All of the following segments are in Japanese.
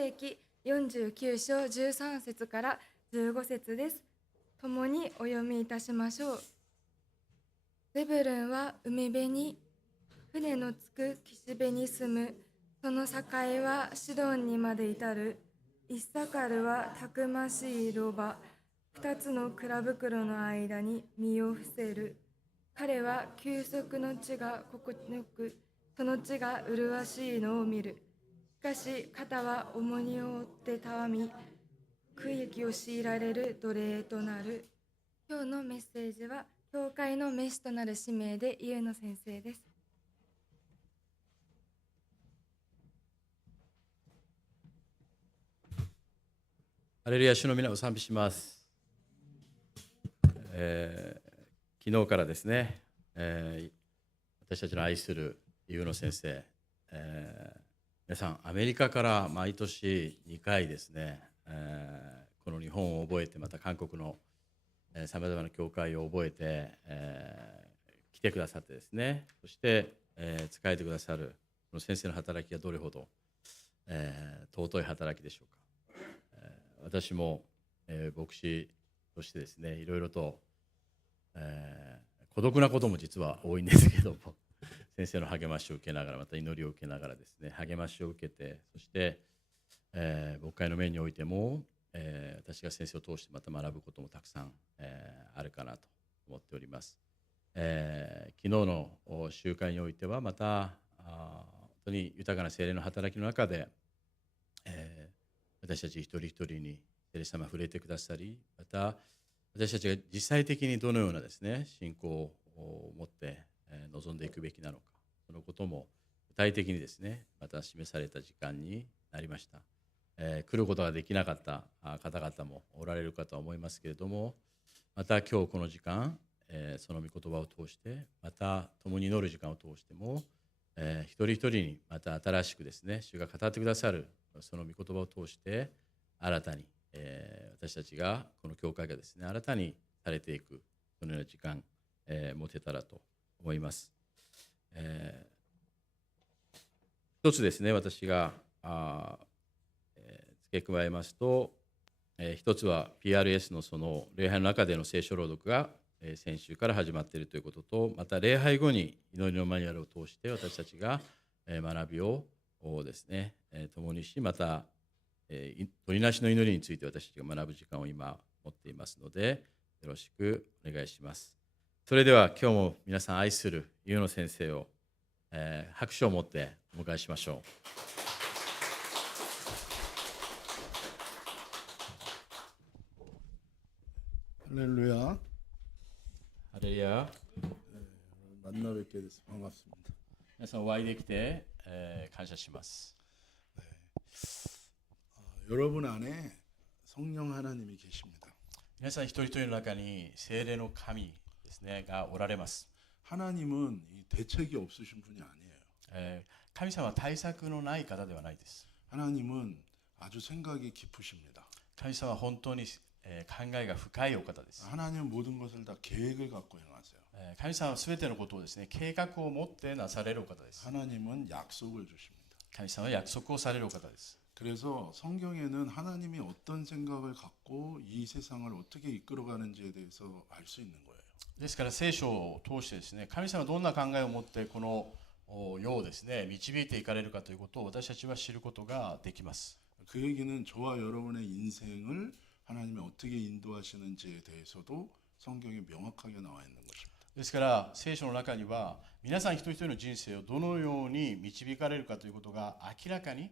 世紀49章13節から15節です。共にお読みいたしましょう。ゼブルンは海辺に、船の着く岸辺に住む。その境はシドンにまで至る。イッサカルはたくましいロバ。二つの蔵袋の間に身を伏せる。彼は休息の地が心地よく、その地が麗しいのを見る。しかし肩は重荷を負ってたわみ、苦役を強いられる奴隷となる。今日のメッセージは、教会の召しとなる使命で家野先生です。ハレルヤ、主の皆を賛美します。昨日からですね、私たちの愛する優野先生、皆さんアメリカから毎年2回ですね、この日本を覚えて、また韓国のさまざまな教会を覚えて、来てくださってですね、そして、仕えてくださるこの先生の働きがどれほど、尊い働きでしょうか。私も、牧師としてですね、いろいろと、孤独なことも実は多いんですけども、先生の励ましを受けながら、また祈りを受けながらですね、励ましを受けて、そして、牧会の面においても、私が先生を通してまた学ぶこともたくさん、あるかなと思っております。昨日の集会においてはまた本当に豊かな聖霊の働きの中で、私たち一人一人に聖霊様触れてくださり、また私たちが実際的にどのようなですね、信仰を持って臨んでいくべきなのか、そのことも具体的にですね、また示された時間になりました。来ることができなかった方々もおられるかと思いますけれども、また今日この時間、その御言葉を通して、また共に祈る時間を通しても、一人一人にまた新しくですね、主が語ってくださるその御言葉を通して新たに、私たちがこの教会がですね、新たにされていくそのような時間、持てたらと思います。一つですね、私が付け加えますと、一つは PRS のその礼拝の中での聖書朗読が先週から始まっているということと、また礼拝後に祈りのマニュアルを通して私たちが学びをですね、共にし、また取りなしの祈りについて私たちが学ぶ時間を今持っていますので、よろしくお願いします。それでは今日も皆さん愛する優野先生を、拍手を持ってお迎えしましょう。할렐루야. 할렐루야. 만나 뵙게 돼서 반갑습니다. 皆さんお会いできて、感謝します。 여러분 안에 성령 하나님이 계십니다. 皆さん一人一人の中に聖霊の神ですねがおられます。 하나님은 이 대책이 없으신 분이 아니에요. 神様は対策のない方ではないです。 하나님은 아주 생각이 깊으십니다. 神様は本当に、考えが深いお方です。 하나님은 모든 것을 다 계획을 갖고 행하세요. 神様はすべてのことをですね、計画を持ってなされるお方です。 하나님은 약속을 주십니다. 神様は約束をされるお方です。 그래서 성경에는 하나님이 어떤 생각을 갖고 이 세상을 어떻게 이끌어가는지에 대해서 알 수 있는 거예요. ですから聖書を通してですね、神様はどんな考えを持ってこの世をですね、導いていかれるかということを私たちは知ることができます。 그 얘기는 저와 여러분의 인생을 하나님이 어떻게 인도하시는지에 대해서도 성경에 명확하게 나와 있는 것입니다. ですから聖書の中には皆さん一人一人の人生をどのように導かれるかということが明らかに、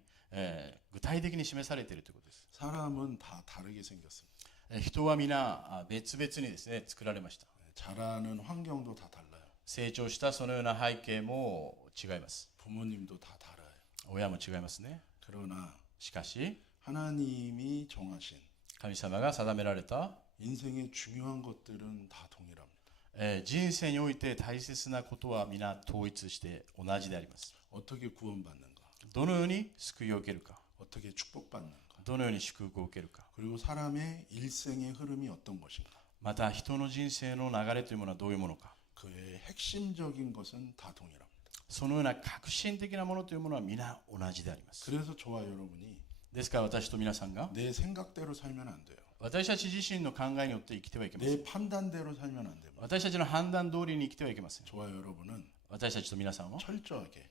具体的に示されているということです。 사람은 다 다르게 생겼습니다. 人は皆別々にですね作られました。 자라는 환경도 다 달라요. 成長したそのような背景も違います。 부모님도 다 달라요. 親も違いますね。 그러나 しかし 하나님이 정하신 神様が定められた 인생의 중요한 것들은 다 동일합니다. 人生において大切なことは皆統一して同じであります。 어떻게 구원받는가? どのように救いを受けるか、 어떻게 축복받는가? どのように祝福を受けるか、 그리고 사람의 일생의 흐름이 어떤 것인가? また人の人生の流れというものはどういうものか、 그의 핵심적인 것은 다 동일합니다. そのような革新的なものというものは皆同じであります。 그래서 저와 여러분이 ですから私と皆さんが 내 생각대로 살면 안 돼요. 私たち自身の考えによって生きてはいけません。 내 판단대로 살면 안 돼요. 私たちの判断通りに生きてはいけません。 저와 여러분은 私たちと皆さんは、 철저하게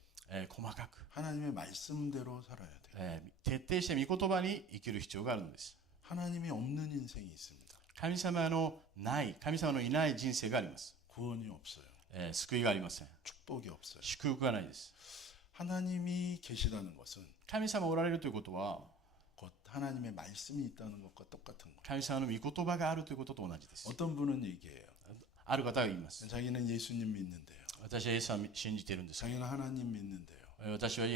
細かく、 하나님의 말씀대로 살아야 돼요. 徹底して御言葉に生きる必要があるのです。 하나님이 없는 인생이 있습니다. 神様のいない人生があります。 구원이 없어요. 救いがありません。 축복이 없어요. 祝福がないです。 하나님이 계시다는 것은 神様おられるということは、 곧 하나님의 말씀이 있다는 것과 똑같은 거예요. 神様の御言葉があるということと同じです。 어떤 분은 얘기해요. ある方が言います。 자기는 예수님 믿는데요. 私はイエスを信じているんです。 자기는 하나님 믿는데요. 私は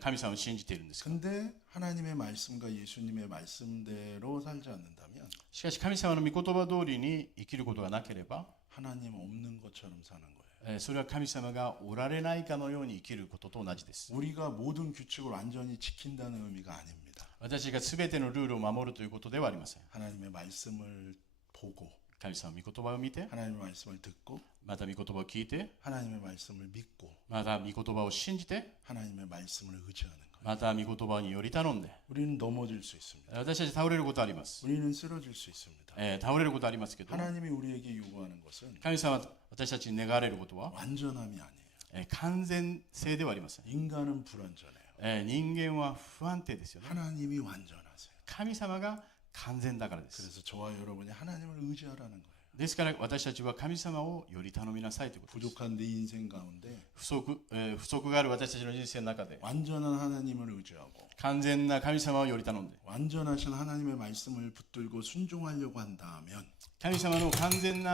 神様を信じているんです。 근데 하나님의 말씀과 예수님의 말씀대로 살지 않는다면 しかし神様の御言葉通りに生きることがなければ、 하나님 없는 것처럼 사는 거예요. それは神様がおられないかのように生きることと同じです。 우리가 모든 규칙을 완전히 지킨다는 의미가 아닙니다. 私が全てのルールを守るということではありません。 하나님의 말씀을 보고 神様の御言葉を見て、 하나님의 말씀을 듣고 また御言葉を聞いて、 하나님의 말씀을 믿고 また御言葉を信じて、 하나님의 말씀을 의지하는 거예요. また御言葉により頼んで、 우리는 넘어질 수 있습니다. 私たち倒れることあります。 우리는 쓰러질 수 있습니다. 倒れることありますけど、 하나님이 우리에게 요구하는 것은 神様は私たちに願われることは、 완전함이 아니에요. 完全性ではありません。 인간은 불완전해요. 人間は不安定ですよね。 하나님이 완전하세요. 神様が完全だからです。 그래서 저와 여러분이 하나님을 의지하라는 거예요. ですから私たちは神様をより頼みなさいということです。 부족한 내 인생 가운데 不足がある私たちの人生の中で、 완전한 하나님을 의지하고 完全な神様をより頼んで、 완전하신 하나님의 말씀을 붙들고 순종하려고 한다면 神様の完全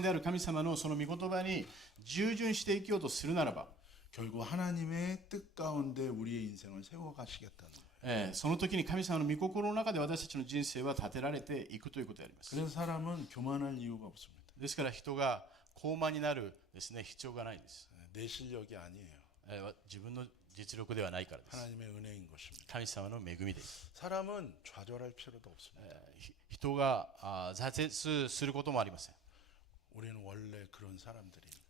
である神様のその御言葉に従順して生きようとするならば、 결국 하나님의 뜻 가운데 우리의 인생을 세워가시겠다는 거예요. その時に神様の御心の中で私たちの人生は立てられていくということであります。 그래서 사람은 교만할 이유가 없습니다. ですから人が高慢になるですね、必要がないです。 내 실력이 아니에요. 自分の実力ではないからです。 하나님의 은혜인 것입니다. 神様の恵みです。 사람은 좌절할 필요도 없습니다. 人が挫折することもありません。 우리는 원래 그런 사람들이니까.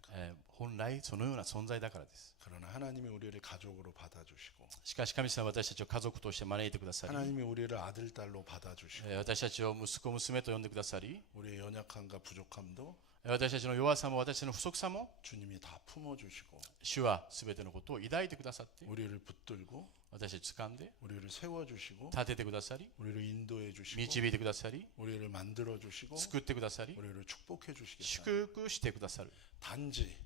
本来そのような存在だからです。 그러나 하나님이 우리를 가족으로 받아주시고 しかし神様は私たちを家族として招いてくださり、 하나님이 우리를 아들 딸로 받아주시고 私たちを息子娘と呼んでくださり、 우리의 연약함과 부족함도 私たちの弱さも私たちの不足さも 주님이 다 품어주시고 主は全てのことを抱いてくださって、 우리를 붙들고 私たち掴んで 우리를 세워주시고 立ててくださり、 우리를 인도해 주시고 導いてくださり、 우리를 만들어 주시고 救ってくださり、 우리를 축복해 주시겠다. 祝福してくださる。 단지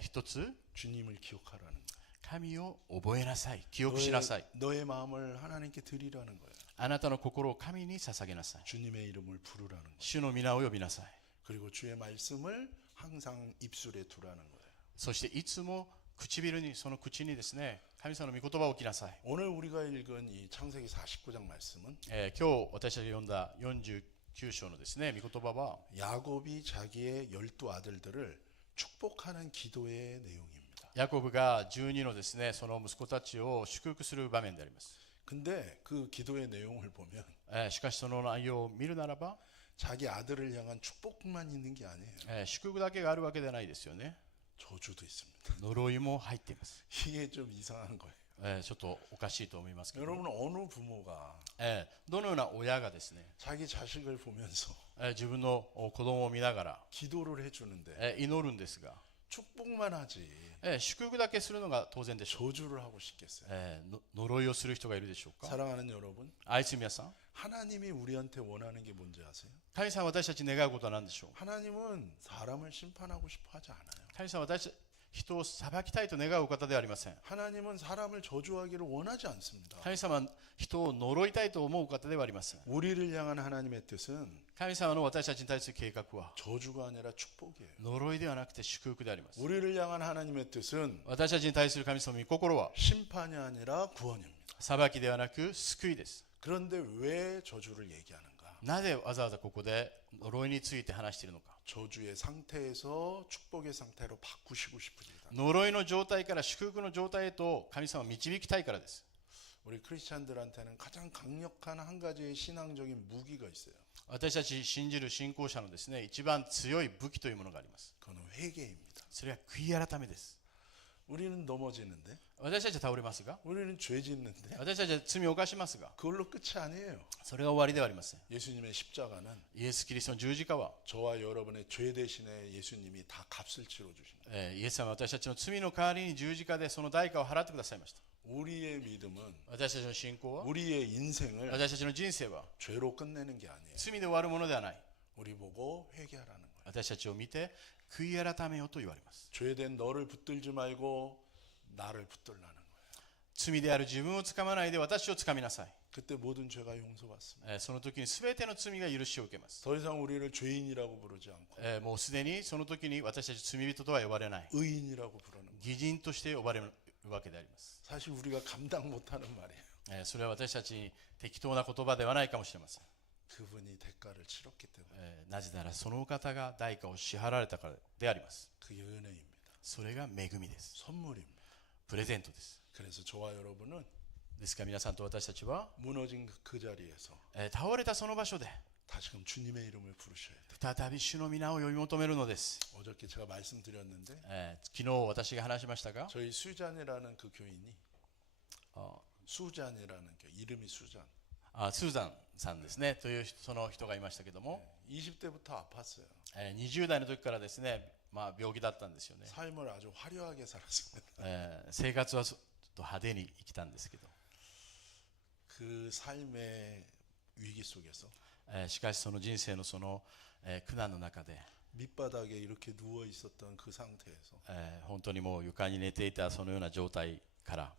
一つ、 주님을 기억하라는 거예요. 神を覚えなさい、記憶しなさい。 너의 마음을 하나님께 드리라는 거예요. あなたの心を神に捧げなさい。 주님의 이름을 부르라는 거예요. 主の皆を呼びなさい。 그리고 주의 말씀을 항상 입술에 두라는 거예요. そしていつも唇に、その口にですね、神様の御言葉を置きなさい。 오늘 우리가 읽은 이 창세기 49장 말씀은 今日私たちが読んだ49章のですね、御言葉は、 야곱이 자기의 12 아들들을 축복하는 기도의 내용입니다. ヤコブが12のですね、その息子たちを祝福する場面であります。 근데 그 기도의 내용을 보면 しかしその内容を見るならば、 자기 아들을 향한 축복만 있는 게 아니에요. 祝福だけがあるわけではないですよね。 저주도 있습니다. 呪いも入っています。 이게 좀 이상한 거예요. ちょっとおかしいと思いますけど、 여러분 어느 부모가 どのような親がですね、 자기 자식을 보면서 自分の子供を見ながら、 기도를 해주는데 祈るんですが、 축복만 하지 祝福だけするのが当然でしょう。 저주를 하고 싶겠어요. 呪いをする人がいるでしょうか。 사랑하는 여러분, 愛する皆さん、 하나님이 우리한테 원하는 게 뭔지 아세요? 神様は私たちに願うことは何でしょう。 하나님은 사람을 심판하고 싶어 하지 않아요. 神様は人を裁きたいと願うお方ではありません。 하나님은 사람을 저주하기를 원하지 않습니다. 神様は人を呪いたいと思うお方ではありません。 우리를 향한 하나님의 뜻은 神様の私たちに対する計画は 저주가 아니라 축복이에요. 呪いではなくて祝福であります。 우리를 향한 하나님의 뜻은 私たちに対する神様の心は 심판이 아니라 구원입니다. 裁きではなく救いです。 그런데 왜 저주를 얘기하는가? なぜわざわざここで呪いについて話しているのか。 저주의 상태에서 축복의 상태로 바꾸시고 싶으니다. 呪いの状態から祝福の状態へと神様を導きたいからです。 우리 크리스찬들한테는 가장 강력한 한 가지의 신앙적인 무기가 있어요. 私たち信じる信仰者のですね、一番強い武器というものがあります。 그건 회개입니다. それは悔い改めです。 우리는 넘어지는데, 私たちは倒れますが、 우리는 죄 짓는데 私たちは罪を犯しますが、 그걸로 끝이 아니에요. それが終わりではありません。 예수님의 십자가는 イエス・キリストの十字架は、 저와 여러분의 죄 대신에 예수님이 다 값을 치러 주신 거예요. イエス様は私たちの罪の代わりに十字架でその代価を払ってくださいました。 우리의 믿음은 私たちの信仰は、 우리의 인생을 私たちの人生は 죄로 끝내는 게 아니에요. 罪で終わるものではない。 우리 보고 회개하라는 거예요. 私たちを見て悔い改めようと言われます。 죄된 너를 붙들지 말고 나를 붙들라는 거예요. 罪である自分をつかまないで私をつかみなさい。 그때 모든 죄가 용서받습니다. その時に全ての罪が許しを受けます。 더 이상 우리를 죄인이라고 부르지 않고 もうすでにその時に私たち罪人とは呼ばれない。 의인이라고 부르는 거예요. 義人として呼ばれるわけであります。 사실 우리가 감당 못하는 말이에요. それは私たちに適当な言葉ではないかもしれません。 그분이 대가를 치렀기 때문에 なぜならそのお方が代価を支払われたからであります。 그게 은혜입니다. それが恵みです。 선물입니다. プレゼントです。 그래서 저와 여러분은 ですから皆さんと私たちは、 무너진 그 자리에서 倒れたその場所で 다시금 주님의 이름을 부르셔야 돼요. 再び主の皆を呼び求めるのです。 어저께 제가 말씀드렸는데 昨日私が話しましたが、 저희 수잔이라는 그 교인이 수잔이라는 교회 이름이 수잔 スーザンさんですねというその人がいましたけども、 20대부터 아팠어요. 20代の時からですね、病気だったんですよね。 삶을 아주 화려하게 살았습니다. 生活はちょっと派手に生きたんですけど、 그 삶의 위기 속에서 しかしその人生のその、苦難の中で、 밑바닥에 이렇게 누워 있었던 그 상태에서 本当にもう床に寝ていたそのような状態から、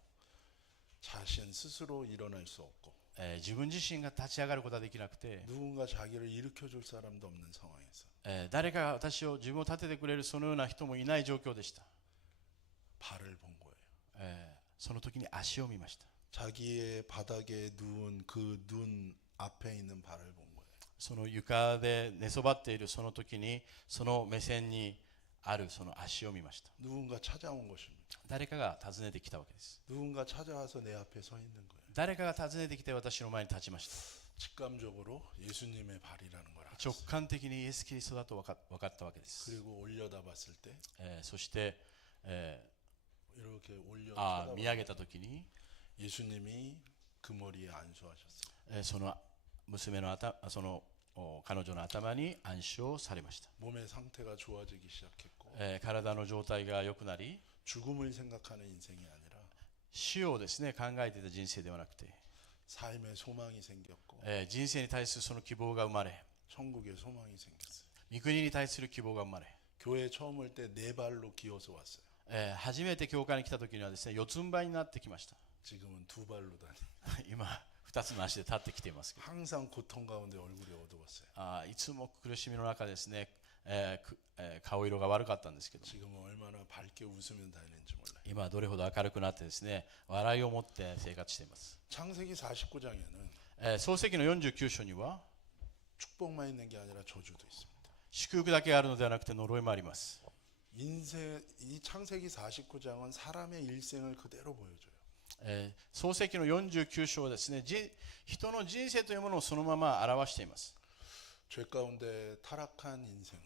자신 스스로 일어날 수 없고 自分自身が立ち上がることができなくて、 누군가 자기를 일으켜 줄 사람도 없는 상황에서 誰かが私を自分を立ててくれるそのような人もいない状況でした。 발을 본 거예요. その時に足を見ました。 자기의 바닥에 누운 그 눈 앞에 있는 발을 본 거예요. その床で寝そばっているその時に、その目線にあるその足を見ました。 누군가 찾아온 것입니다. 誰かが訪ねてきたわけです。 누군가 찾아와서 내 앞에 서 있는 거예요. 誰かが訪ねてきて私の前に立ちました。 직감적으로 예수님의 발이라는 걸 直 알았어요. 感的にイエス・キリストだと分かったわけです。 그리고 올려다 봤을 때 そして、 이렇게 올려 見 쳐다봐 上げた時に、 예수님이 그 머리에 안수하셨어요. その娘のその彼女の頭に暗唱されました。 몸의 상태가 좋아지기 시작했고 体の状態が良くなり、 죽음을 생각하는 인생이 아니라 死をですね考えていた人生ではなくて、 삶의 소망이 생겼고 人生に対するその希望が生まれ、 천국의 소망이 생겼어요. 御国に対する希望が生まれ、 교회 처음 올 때 네 발로 기어서 왔어요. 初めて教会に来た時にはですね、四つん這いになってきました。 지금은 두 발로 다니. 今2つの足で立ってきていますけど、 항상 고통 가운데 얼굴이 어두웠어요. いつも苦しみの中ですね、顔色が悪かったんですけど、 지금은 얼마나 밝게 웃으면 다니는지 몰라요. 今はどれほど明るくなってですね、笑いを持って生活しています。 창세기 49장에는 創世記の49章には 축복만 있는 게 아니라 저주도 있습니다. 祝福だけがあるのではなくて呪いもあります。 이 창세기 49장은 사람의 일생을 그대로 보여줘요. 創世記の49章はですね、人の人生というものをそのまま表しています。 죄 가운데 타락한 인생은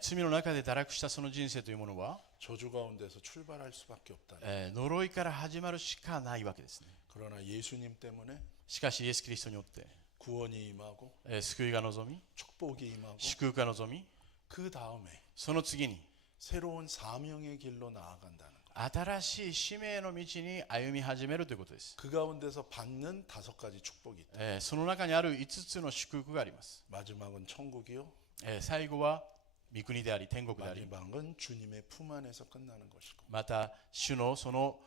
罪の中で堕落したその人生というものは、 저주 가운데서 출발할 수밖에 없다는. 呪いから始まるしかないわけですね。 그러나 예수님 때문에 しかしイエス・キリストによって、 구원이 임하고 救いが望み、 축복이 임하고 祝福が望み、 그 다음에 その次に 새로운 사명의 길로 나아간다는 거. 新しい使命の道に歩み始めるということです。 그 가운데서 받는 5가지 축복이 있다. その中にある5つの祝福があります。 마지막은 천국이요. 最後は御国であり天国であり、 마지막은 주님의 품 안에서 끝나는 것이고 また主のその、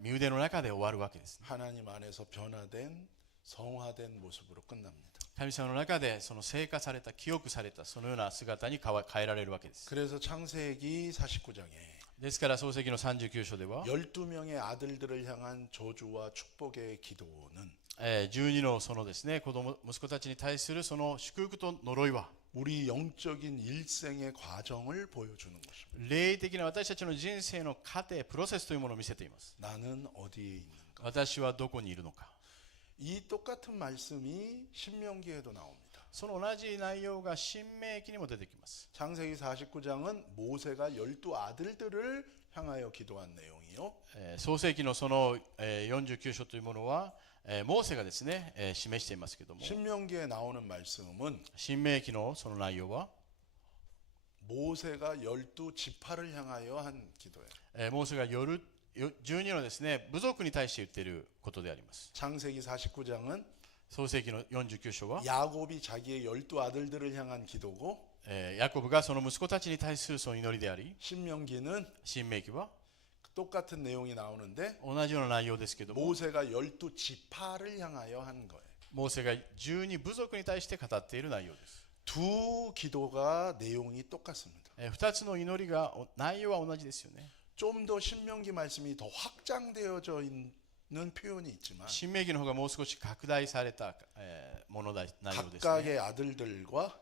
身腕の中で終わるわけです。 하나님 안에서 변화된 성화된 모습으로 끝납니다. 神様の中でその聖化された、清くされたそのような姿に変えられるわけです。 그래서 창세기 49장에 ですから創世記の39章では、 12명의 아들들을 향한 저주와 축복의 기도는 12のそのですね息子たちに対するその祝福と呪いは、 우리 영적인 일생의 과정을 보여주는 것입니다. 霊的な私たちの人生の過程、プロセスというものを見せています。 나는 어디에 있는가? 私はどこにいるのか。 이 똑같은 말씀이 신명기에도 나옵니다. その同じ内容が新明記にも出てきます。 창세기 49장은 모세가 12아들들을 향하여 기도한 내용이요. 創世記のその49章というものはモーセがですね示していますけども、 신명기에 나오는 말씀은 新明記のその内容は 모세가 12지파를 향하여 한 기도예요. モーセが12のですね部族に対して言っていることであります。 창세기 49장은 創世記の49章は 야곱이 자기의 12아들들을 향한 기도고, ヤコブがその息子たちに対するその祈りであり、 신명기는 新明記は 똑같은 내용이 나오는데 同じような内容ですけども、 모세가 12지파를 향하여 한 거예요. モーセが12部族に対して語っている内容です。 두 기도가 내용이 똑같습니다. 2つの祈りが内容は同じですよね。 좀 더 신명기 말씀이 더 확장되어져 있는 표현이 있지만 新明記の方がもう少し拡大されたものだ内容ですね。 각각의 아들들과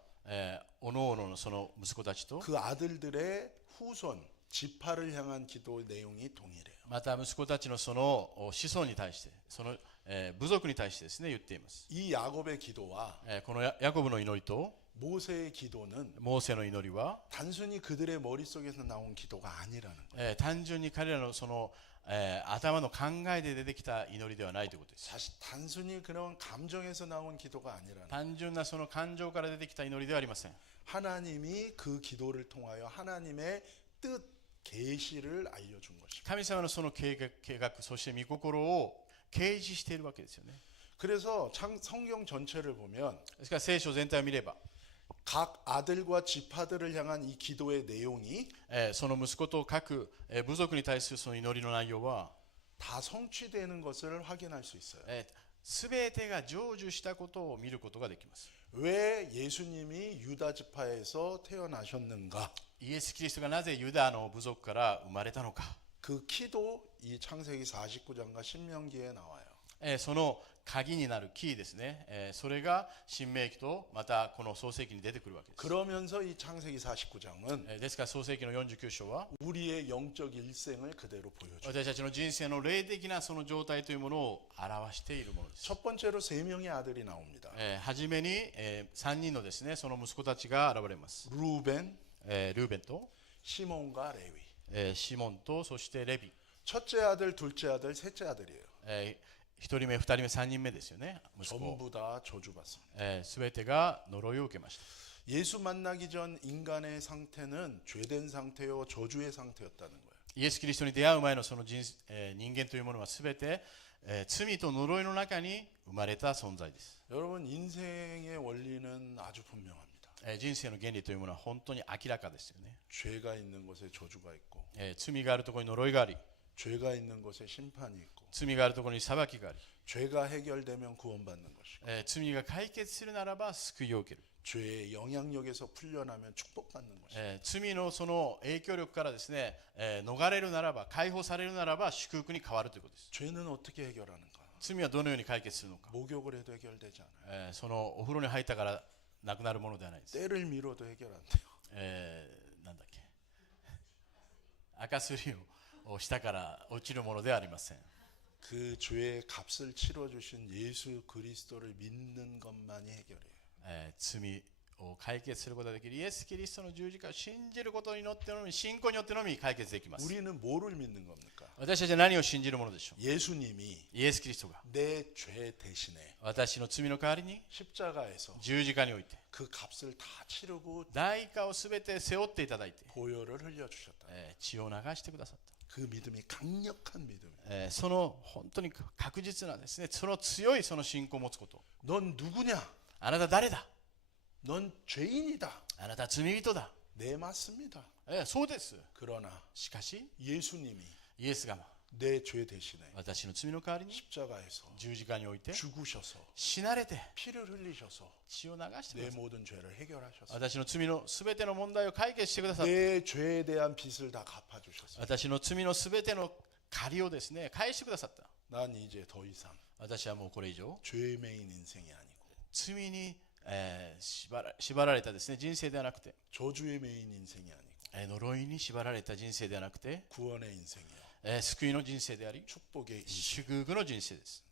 おのおののその息子たちと 그 아들들의 후손 지파를 향한 기도 내용이 동일해요. また息子たちのその子孫に対してその部族に対してですね言っています。 이 야곱의 기도와 このヤコブの祈りと 모세의 기도는 モーセの祈りは 단순히 그들의 머릿속에서 나온 기도가 아니라는 거예요. 単純に彼らのその頭の考えで出てきた祈りではないということです。 사실 단순히 그런 감정에서 나온 기도가 아니라는 거예요. 単純なその感情から出てきた祈りではありません。 하나님이 그 기도를 통하여 하나님의 뜻 계시를 알려준 것입니다. 神様のその計画そして御心を掲示しているわけですよね。 그래서 성경 전체를 보면 ですから聖書全体を見れば 각 아들과 지파들을 향한 이 기도의 내용이 その息子と各部族に対するその祈りの内容は 다 성취되는 것을 확인할 수 있어요. 全てが成就したことを見ることができます。 왜 예수님이 유다 지파에서 태어나셨는가? イエス・キリストがなぜユダの部族から生まれたのか、 그 키도 이 창세기 49장과 신명기에 나와요. その鍵になるキーですね、それが新明記とまたこの創世記に出てくるわけです。 그러면서 이 창세기 49장은 ですから創世記の49章は 우리의 영적 일생을 그대로 보여줘요. 私たちの人生の霊的なその状態というものを表しているものです。 첫 번째로 3명의 아들이 나옵니다. はじめに3人のですねその息子たちが現れます。 루벤, ルーベンと 시몬과 레위. シモンとそしてレビ、 첫째 아들, 둘째 아들, 셋째 아들이에요. 1人目、2人目、3人目ですよね。息子 전부 다 저주받습니다. すべてが呪いを受けました。 예수 만나기 전 인간의 상태는 죄된 상태요 저주의 상태였다는 거예요. イエス・キリストに出会う前のその人間というものはすべて罪と呪いの中に生まれた存在です。 여러분 인생의 원리는 아주 분명합니다. 人生の原理というものは本当に明らかですよね。 죄가 있는 곳에 저주가 있고 罪があるところに呪いがあり、 죄가 있는 곳에 심판이 있고 罪があるところに裁きがあり、 죄가 해결되면 구원받는 것이고 罪が解決するならば救いを受ける。 죄의 영향력에서 풀려나면 축복받는 것이고 罪のその影響力からですね、逃れるならば解放されるならば祝福に変わるということです。 죄는 어떻게 해결하는가? 罪はどのように解決するのか、 목욕을 해도 해결되지 않아요. そのお風呂に入ったからなくなるものではないです。 때를 밀어도 해결 안 돼요. なんだっけ、赤すりをしたから落ちるものではありません。 그 죄의 값을 치러주신 예수 그리스도를 믿는 것만이 해결해요. 罪を解決することができるイエス・キリストの十字架を信じることによってのみ、信仰によってのみ解決できます。 우리는 뭐를 믿는 겁니까? 私たちは何を信じるものでしょう。 예수님이 イエス・キリストが 내 죄 대신에 私の罪の代わりに 십자가에서 十字架において 그 값을 다 치르고 代価をすべて背負っていただいて、 보혈을 흘려주셨다. 血を流してくださった。 그 믿음이 강력한 믿음. その本当に確実なですね、その強いその信仰を持つこと。 넌 누구냐? あなた誰だ？ 넌 죄인이다. あなた罪人だ。 네 맞습니다. そうです。 그러나 しかし 예수님이 イエスが 내 죄 대신에 私の罪の代わりに 십자가에서 十字架において 죽으셔서 死なれて 피를 흘리셔서 血を流してく 내 ださい。 모든 죄를 해결하셨어요. 私の罪のすべての問題を解決してくださった。 내 죄에 대한 빚을 다 갚아주셨어요. 私の罪のすべての借りをですね返してくださった。 난 이제 더 이상 私はもうこれ以上 죄에 매인 인생이 아니고 罪に、縛られたですね人生ではなくて、 저주에 매인 인생이 아니고 呪いに縛られた人生ではなくて、 구원의 인생이요. 救いの人生であり 축복의 인생. 祝福の人生です。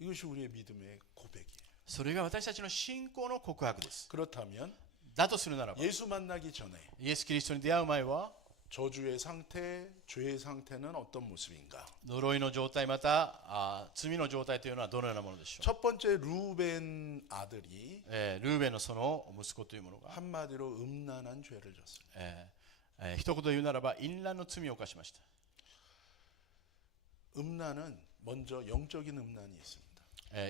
이것이 우리의 믿음의 고백이에요. それが私たちの信仰の告白です。 그렇다면 だとするならば、 예수 만나기 전에 イエス・キリストに出会う前は 저주의 상태, 죄의 상태는 어떤 모습인가? 呪いの状態また罪の状態というのはどのようなものでしょ 첫 번째 루벤 아들이 う。ルーベンのその息子というものが、 한마디로 음란한 죄를 졌습니다. 一言で言うならば淫乱の罪を犯しました。 음란은 먼저 영적인 음란이 있습니다.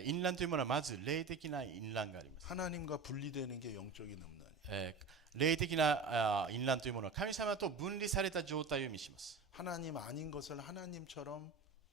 淫乱というものはまず霊的な淫乱があります。 하나님과 분리되는 게 영적인 음란이에요. 霊的な淫乱というものは神様と分離された状態を意味します。 하나님 아닌 것을 하나님처럼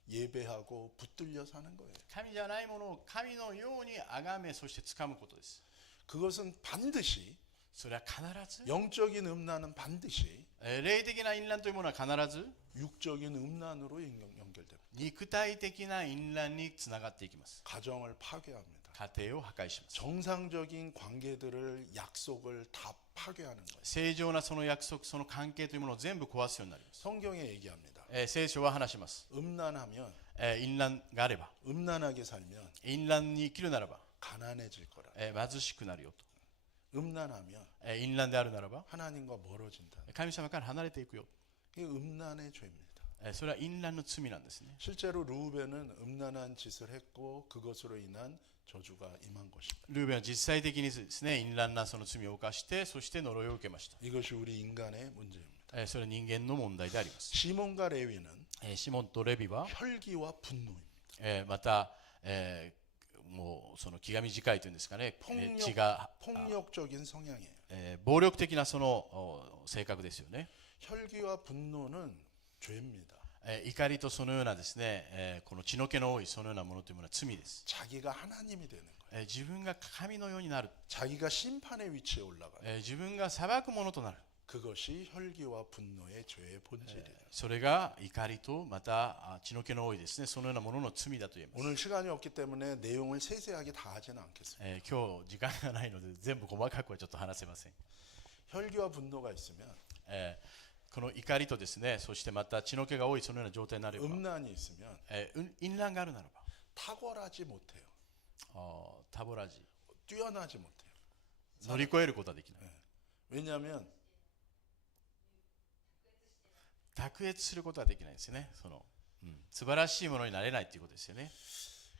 예배하고 붙들려 사는 거예요. 神じゃないものを神のように崇め、そして掴むことです。 그것은 반드시 それは必ず、 영적인 음란은 반드시 霊的な淫乱というものは必ず 육적인 음란으로 연결됩니다. 肉体的な淫乱につながっていきます。 가정을 파괴합니다. 家庭を破壊します。 정상적인 관계들을 약속을 다 파괴하는 거예요. 正常なその約束、その関係というものを全部壊すようになります。 성경에 얘기합니다. 聖書は話します。 음란하면 淫乱があれば、 음란하게 살면 淫乱に生きるならば、 가난해질 거라. 貧しくなるよと。 음란하면 淫乱であるならば、 하나님과 멀어진다. 神様から離れていくよ。 이게 음란의 죄입니다. それは淫乱の罪なんですね。 실제로 루벤은 음란한 짓을 했고 그것으로 인한 저주가 임한 것입니다. ルーベンは実際的にですね、淫乱なその罪を犯して、そして呪いを受けました。 이것이 우리 인간의 문제입니다. それは人間の問題であります。 시몬과 레위는 シモンとレビは、 혈기와 분노입니다. また、もうその気が短いというんですかね、 血が 폭력적인 성향이에요. 暴力的なその性格ですよね。 혈기와 분노는 죄입니다. 怒りとそのようなですね、この血の気の多いそのようなものというものは罪です。 자기가 하나님이 되는 거예요. 自分が神のようになる、 자기가 심판의 위치에 올라가요. 自分が裁くものとなる。 그것이 혈기와 분노의 죄의 본질이에요. それが怒りとまた血の気の多いですね、そのようなものの罪だと言えます。 오늘 시간이 없기 때문에 내용을 세세하게 다 하지는 않겠습니다. 今日時間がないので全部細かくはちょっと話せません。 혈기와 분노가 있으면 この怒りとですね、そしてまた血の気が多いそのような状態になれば、 음란이 있으면 淫乱があるならば、 탁월하지 못해요. タボラジ、 뛰어나지 못해요. 乗り越えることはできない。 왜냐하면 卓越することはできないですよね。素晴らしいものになれないということですよね。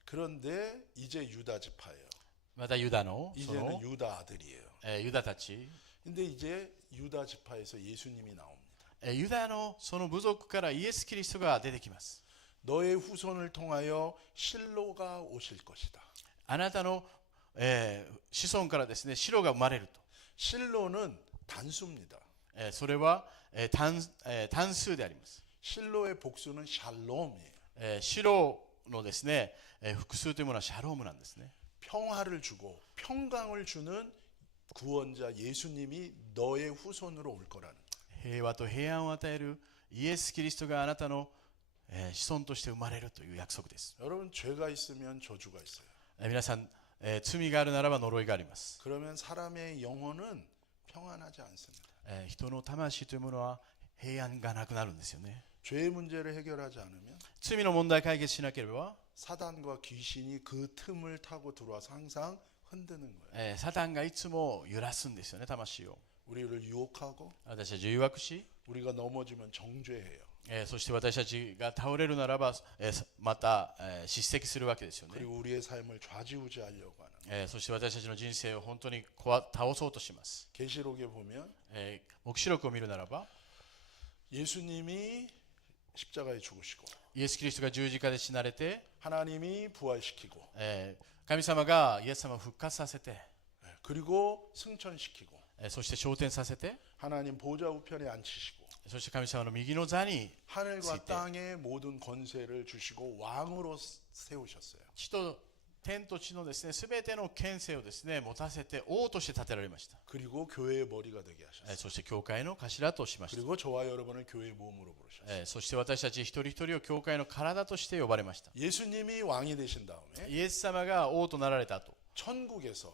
그런데 이제 유다 지파예요. またユダのそ 이제는 の、 유다 아들이에요. ユダたち、 근데 이제 유다 지파에서 예수님이 나옵니다. ユダのその部族からイエス・キリストが出てきます。 너의 후손을 통하여 실로가 오실 것이다. あなたの、子孫からですね、白が生まれると。 실로는 단수입니다. それは、単数であります。 실로의 복수는 샬롬이에요. 白のですね、複数というものはシャロームなんですね。 평화를 주고 평강을 주는 구원자 예수님이 너의 후손으로 올 거라는 거예요. 平和と平安を与えるイエス・キリストがあなたの、子孫として生まれるという約束です。 여러분 죄가 있으면 저주가 있어요. 皆さん、罪があるならば呪いがあります。 그러면 사람의 영혼은 평안하지 않습니다. 人の魂というものは平安がなくなるんですよね。 죄의 문제를 해결하지 않으면 罪の問題解決しなければ、 사단과 귀신이 그 틈을 타고 들어와서 항상 흔드는 거예요. サタンがいつも揺らすんですよね、魂を。 우리를 유혹하고 私たちを誘惑し、 우리가 넘어지면 정죄해요. そして私たちが倒れるならば、また、叱責するわけですよね。 그리고 우리의 삶을 좌지우지하려고 하는. そして私たちの人生を本当に倒そうとします。 계시록에 보면 黙示録を見るならば、 예수님이 십자가에 죽으시고 イエス・キリストが十字架で死なれて、 하나님이 부활시키고 神様がイエス様を復活させて、 그리고 승천시키고 そして昇天させて、 하나님 보좌 우편에 앉히시고 そして神様の右の座に 하늘과 땅의 모든 권세를 주시고 왕으로 세우셨어요. 地と天と地のですね、すべての権勢をですね、持たせて王として立てられました。 그리고 교회의 머리가 되게 하셨어요. そして教会の頭としました。 그리고 저와 여러분을 교회의 몸으로 부르셨어요. そして私たち一人一人を教会の体として呼ばれました。 예수님이 왕이 되신 다음에 イエス様が王となられた後、 천국에서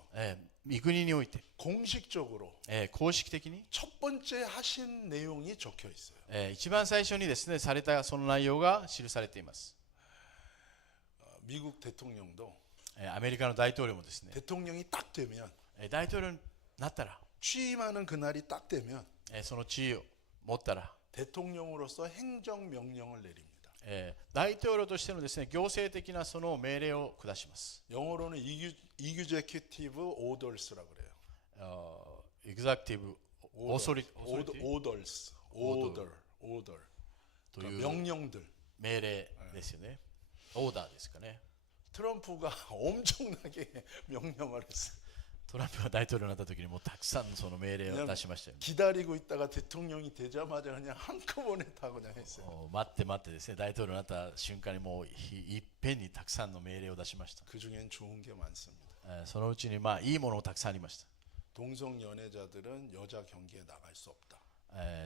御国において、 공식적으로 公式的に、 첫 번째 하신 내용이 적혀 있어요. 一番最初にですね、されたその内容が記されています。 미국 대통령도 アメリカの大統領もですね、 대통령이 딱 되면 大統領になったら、 취임하는 그날이 딱 되면 その地位を持ったら、 대통령으로서 행정명령을 내립니다. 大統領としてのですね、行政的なその命令を下します。 영어로는 executive orders라고 그래요. エグザクティブオーソリティ orders, order という 명령들. 命令ですよね。オーダーですかね。 트럼프가 엄청나게 명령을 했어요. トランプが大統領になった時にもうたくさんのその命令を出しましたよね。 기다리고 있다가 대통령이 되자마자 그냥 한꺼번에 다 그냥 했어요. 待って待ってですね、大統領になった瞬間にもういっぺんにたくさんの命令を出しました。 그 중엔 좋은 게 많습니다. そのうちにまあいいものもたくさんありました。 동성 연애자들은 여자 경기에 나갈 수 없다.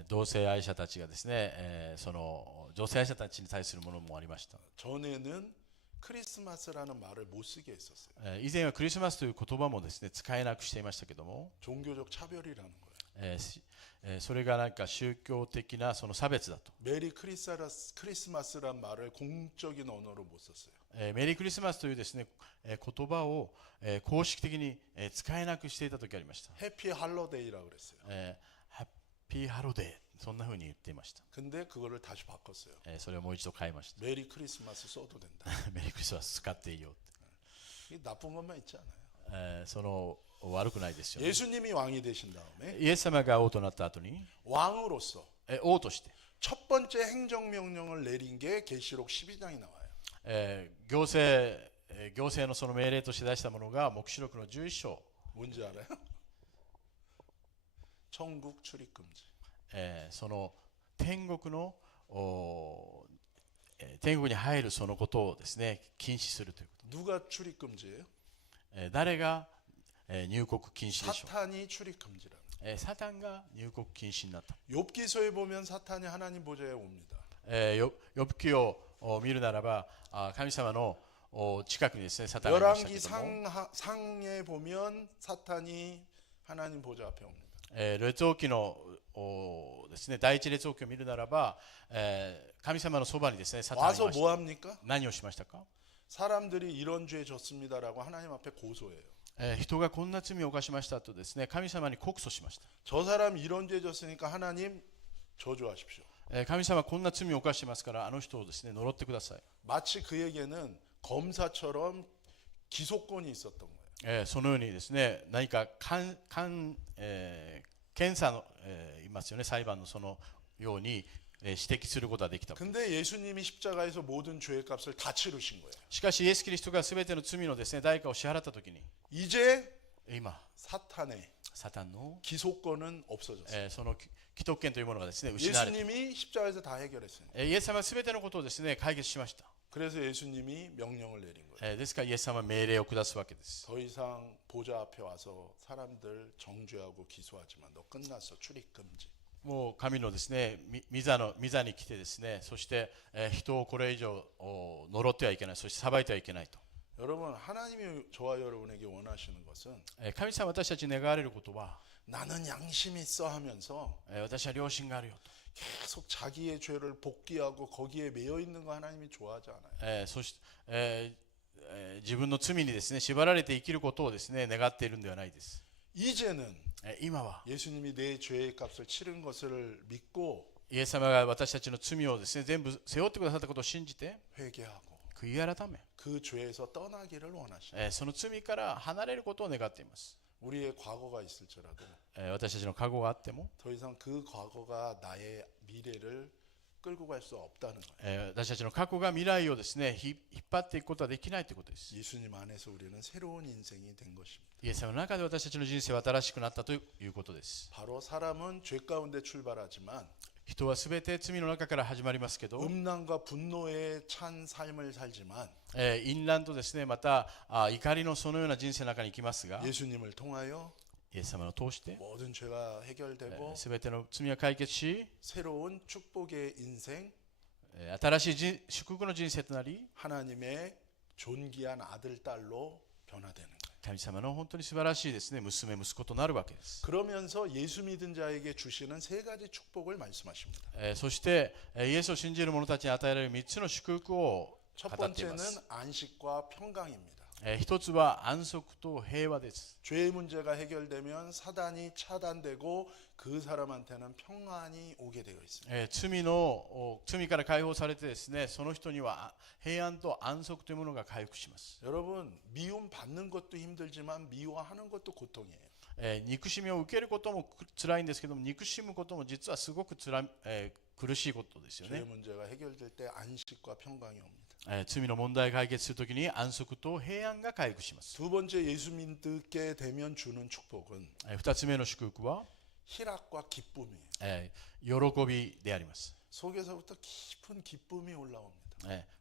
同性愛者たちがですね、その女性愛者たちに対するものもありました。 전에는 크리스마스라는 말을 못 쓰게 했었어요. 以前はクリスマスという言葉もですね使えなくしていましたけども、 종교적 차별이라는 거예요. それがなんか宗教的なその差別だと。 메리 크리스마스란 말을 공적인 언어로 못 썼어요. メリークリスマスというですね言葉を公式的に使えなくしていた時ありました。 해피 할로데이라고 그랬어요. ハッピーハロデー、そんな風に言っていました。 근데 그거를 다시 바꿨어요. それをもう一度変えました。 메리 크리스마스 써도 된다. メリークリスマス使っていいよっ 이게 나쁜 것만 있지 않아요. て。その悪くないですよね。 예수님이 왕이 되신 다음에 イエス様が王となった後に 왕으로서 王として、 첫 번째 행정명령을 내린 게 계시록 12장이 나와요. 行政のその命令として出したものが黙示録の11章、 뭔지 알아요? 천국 출입 금지. その天国の天国に入るそのことをですね禁止するというこ 누가 출입 금지예요? と。誰が入国禁止でしょ 사탄이 출입 금지라는. う。サタンが入国禁止になった。 욥기서에 보면 사탄이 하나님 보좌에 옵니다. ヨブ記を見るならば、神様の近くにですねサタンがいましたけ 열왕기 ども、 상에 보면 사탄이 하나님 보좌 앞에 옵니다. 列王記のですね第一列王記を見るならば、神様のそばにですねサタンがい 와서 ました。 뭐 합니까? 何をしましたか？ 사람들이 이런 죄 졌습니다라고 하나님 앞에 고소해요. 人がこんな罪を犯しましたとですね神様に告訴しました。 저 사람 이런 죄 졌으니까 하나님 저주하십시오. 神様はこんな罪を犯してますからあの人をですね呪ってください。 마치 그에게는 검사처럼 기소권이 있었던 거예요. そのようにですね何か検査の、いますよね、裁判のそのように、指摘することができた。 근데 예수님이 십자가에서 모든 죄의 값을 다 치르신 거예요. しかしイエス・キリストが全ての罪のですね代価を支払ったときに 이제 今 사탄의 サタンの、 기소권은 없어졌어요. その既得権というものがですね失われた。 예수님이 십자가에서 다 해결했어요. イエス様は全てのことをですね解決しました。 그래서 예수님이 명령을 내린 거예요. ですからイエス様は命令を下すわけです。 더 이상 보좌 앞에 와서 사람들 정죄하고 기소하지 마. 너 끝났어. 출입 금지. もう神のですね御座に来てですねそして、人をこれ以上呪ってはいけない、そして裁いてはいけないと。 여러분 하나님이 저와 여러분에게 원하시는 것은 神様私たちに願われることは、 나는 양심이 있어 하면서 私は良心があるよ 계속 자기의 죄를 복귀하고 거기에 매여 있는 거 하나님이 좋아하지 않아요. と、そして、自分の罪にですね縛られて生きることをですね願っているんではないです。 이제는 今は 예수님이 내 죄의 값을 치른 것을 믿고 イエス様が私たちの罪をですね全部背負ってくださったことを信じて 회개하고 悔い改め、 그 죄에서 떠나기를 원하십니다. その罪から離れることを願っています。 우리의 과거가 있을지라도 私たちの過去があっても、 더 이상 그 과거가 나의 미래를 끌고 갈 수 없다는 거예요. 私たちの過去が未来をですね引っ張っていくことはできないということです。 예수님 안에서 우리는 새로운 인생이 된 것입니다. イエス様の中で私たちの人生は新しくなったということです。 바로 사람은 죄 가운데 출발하지만 人はすべて罪の中から始まりますけど、 음란과 분노에 찬 삶을 살지만 淫乱とですねまた怒りのそのような人生の中に行きますが、 예수님을 통하여 イエス様を通して 모든 죄가 해결되고 すべての罪が解決し、 새로운 축복의 인생, 新しい祝福の人生となり、 하나님의 존귀한 아들, 딸로 변화되는 거예요. 神様の本当に素晴らしいですね娘息子となるわけです。 그러면서 예수 믿은 자에게 주시는 세 가지 축복을 말씀하십니다. そしてイエスを信じる者たちに与えられる3つの祝福を 첫 語っています。 번째는 안식과 평강입니다. 一つは安息と平和です。 죄의 문제가 해결되면 사단이 차단되고 그 사람한테는 평안이 오게 되어 있습니다. 罪から解放されてですね、その人には平安と安息というものが回復します。 여러분, 미움 받는 것도 힘들지만 미워하는 것도 고통이에요. 憎しみを受けることも辛いんですけども、憎しむことも実はすごく苦しいことですよ 죄의 ね。 문제가 해결될 때 안식과 평강이 옵니다. 罪の問題を解決するときに安息と平安が回復します。 두 번째 예수 믿게 되면 주는 축복은 二つ目の祝福は 희락과 기쁨이에요. 喜びであります。 속에서부터 깊은 기쁨이 올라옵니다.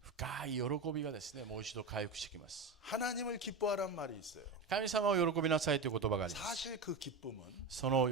深い喜びがですね、もう一度回復してきます。 하나님을 기뻐하란 말이 있어요. 神様を喜びなさいという言葉があります。 사실 그 기쁨은 その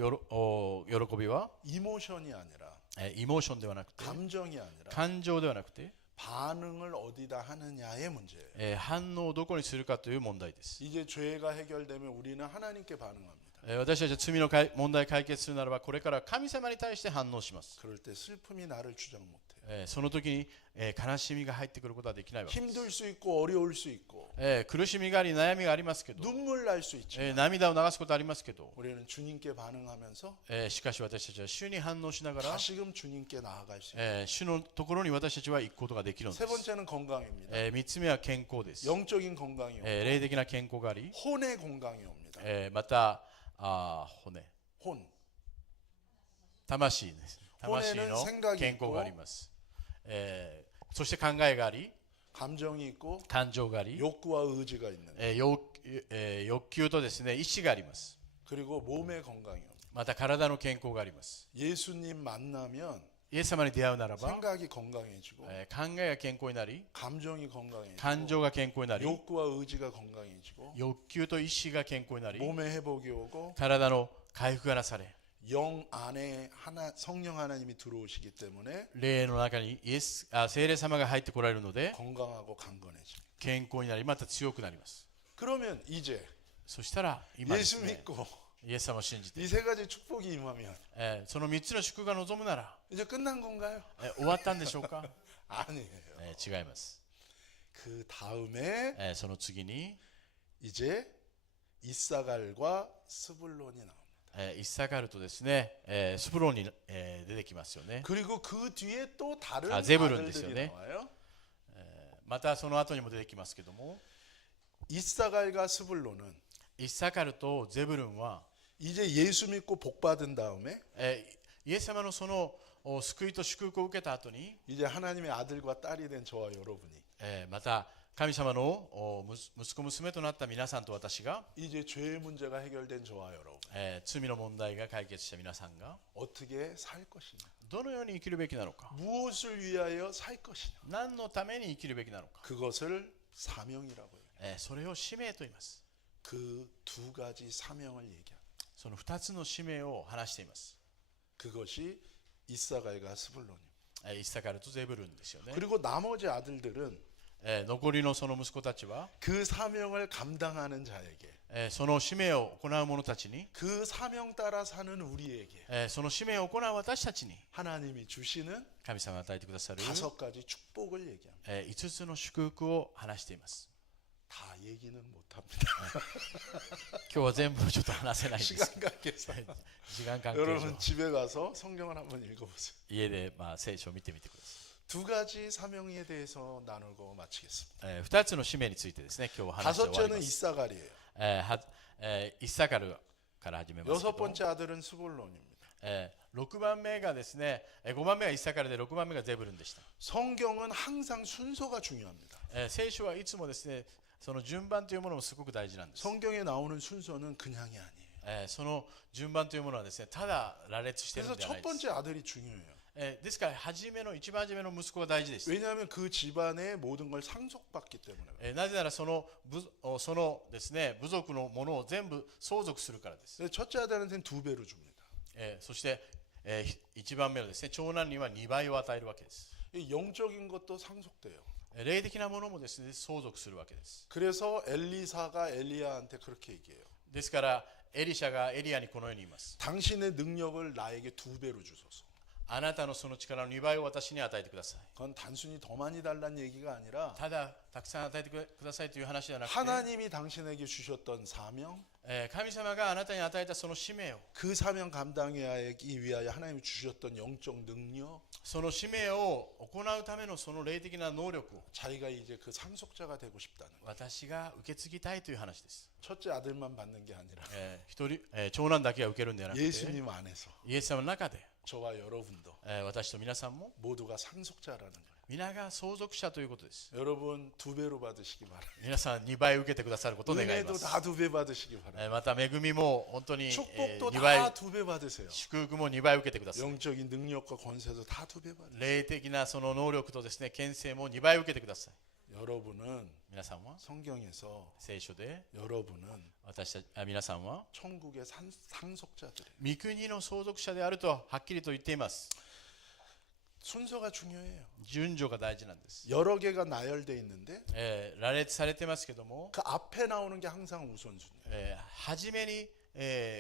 喜びは 이모션이 아니라 エモーションではなくて、 감정이 아니라 感情ではなくて、 반응을 어디다 하느냐의 문제예요. 反応をどこにするかという問題です。 이제 죄가 해결되면 우리는 하나님께 반응합니다. 私たちは罪の問題を解決するならば、これから神様に対して反応します。 그럴 때 슬픔이 나를 주장 못해요. その時に悲しみが入ってくることはできないわけです。 힘들 수 있고 어려울 수 있고 苦しみがあり悩みがありますけど、 눈물 날 수 있지만 涙を流すことありますけど、 우리는 주님께 반응하면서 しかし私たちは主に反応しながら、 다시금 주님께 나아갈 수 있어요. 主のところに私たちは行くことができるので 세 す。 번째는 건강입니다. 3つ目は健康です。 영적인 건강이 오고 霊的な健康があり、 혼의 건강이 옵니다. また骨、 혼. 魂です。魂の健康があります。そして考えがあり、 감정이 있고 感情があり、 욕구와 의지가 있는 欲求とですね、意志があります。 그리고 몸의 건강이 옵니다. また体の健康があります。 예수님 만나면 イエス様に出会うならば、 생각이 건강해지고 考えが健康になり、 감정이 건강해지고 感情が健康になり、 욕구와 의지가 건강해지고 欲求と意志が健康になり、 몸의 회복이 오고 体の回復がなされ、 영 안에 성령 하나님이 들어오시기 때문에 霊の中に聖霊様が入ってこられるので、 건강하고 강건해집니다. 健康になり、また強くなります。 그러면 이제 そしたら今で 예수 すね、 믿고 イエス様を信じて、 이 세 가지 축복이 임하면 その3つの祝福が望むなら、 이제 끝난 건가요? 終わったんでしょうか？ 아니에요. 違います。 그 다음에 その次に 이제 이사갈과 스불론이 나옵니다. イッサカルとですね、スプロンに、出てきますよね。 그리고 그 뒤에 또 다른 제불은 아들들이 됐어요, 네. 나와요. またその後にも出てきますけども、 이사갈과 스불론은 イッサカルとゼブルンは、 이제 예수 믿고 복 받은 다음에 イエス様のその救いと祝福を受けた後に、 이제 하나님의 아들과 딸이 된 저와 여러분이 また神様の息子娘となった皆さんと私が、 이제 죄의 문제가 해결된 저와 여러분 罪の問題が解決した皆さんが 어떻게 살 것이냐 どのように生きるべきなのか、 무엇을 위하여 살 것이냐 何のために生きるべきなのか、 그것을 사명이라고 해요. それを使命と言います。 그 두 가지 사명을 얘기합니다. その2つの使命を話しています。 그것이 이사갈과 스불론입니다. イッサカルとゼブルンですよね。 그리고 나머지 아들들은 残りのその息子たちは、 그 사명을 감당하는 자에게 その使命を行う者たちに、 그 사명 따라 사는 우리에게 その使命を行う私たちに 하나님이 주시는 神様が与えてくださる 5가지 축복을 얘기합니다. 5つの祝福を話しています。 다 얘기는 못합니다. 今日は全部ちょっと話せないです 시간 관계상 時間関係上 여러분 집에 가서 성경을 한번 읽어보세요. 家で聖書を見てみてくださ 두 가지 사명에 대해서 나누고 마치겠습니다. い。2つの使命についてですね、今日は話して終わり 다섯째는 ます。 이사갈이에요. イッサカルから始めますけ 여섯 ど、 번째 아들은 스불론입니다. 6番目がですね、5番目がイッサカルで6番目がゼブルンでした。 성경은 항상 순서가 중요합니다. 聖書はいつもですね、その順番というものもすごく大事なんです。 성경에 나오는 순서는 그냥이 아니에요. その順番というものはですね、ただ羅列している 그래서 んではな 첫 いです。 번째 아들이 중요해요. ですから一番初めの息子が大事です。 왜냐하면 그 집안의 모든 걸 상속받기 때문에. なぜならそのですね、部族のものを全部相続するからです。 그래서 첫째 아들한테는 2배로 줍니다. そして、1番目のですね、長男には2倍を与えるわけです。 이 영적인 것도 상속돼요. 霊的なものもですね、相続するわけです。 그래서 엘리사가 엘리야한테 그렇게 얘기해요. ですからエリシャがエリアにこのように言います。 당신의 능력을 나에게 2배로 주소서. あなたのその力の2倍を私に与えてください。 그건 단순히 더 많이 달라는 얘기가 아니라 ただたくさん与えてくださいという話ではなくて、 하나님이 당신에게 주셨던 사명, 神様があなたに与えたその使命を、 그 사명 감당하기 위하여 하나님이 주셨던 영적 능력, その使命を行うためのその霊的な能力を 자기가 이제 그 상속자가 되고 싶다는 거예요. 私が受け継ぎたいという話です。 첫째 아들만 받는 게 아니라 一人、長男だけが受けるんではなくて、 예수님 안에서 イエス様の中で、 저와 여러분도 私と皆さんも 모두가 상속자라는 거예요. 皆が相続者ということです。 여러분 2배로 받으시기 바랍니다. 皆さん2倍受けてくださることを願いま 은혜도 す。 다 2배 받으시기 바랍니다. また恵みも本当に축복도 2倍、 다 2배 받으세요. 祝福も2倍受けてください。 영적인 능력과 권세도 다 2배 받으세요. 霊的なその能力とですね、権勢も2倍受けてください。 여러분은 皆さんは 성경에서 聖書で 여러분은 皆さんは 천국의 상속자들이에요. 御国の相続者であるとはっきりと言っています。 순서가 중요해요. 順序が大事なんです。 여러 개가 나열되어 있는데 羅列されてますけども、 그 앞에 나오는 게 항상 우선순위예요. 初めに、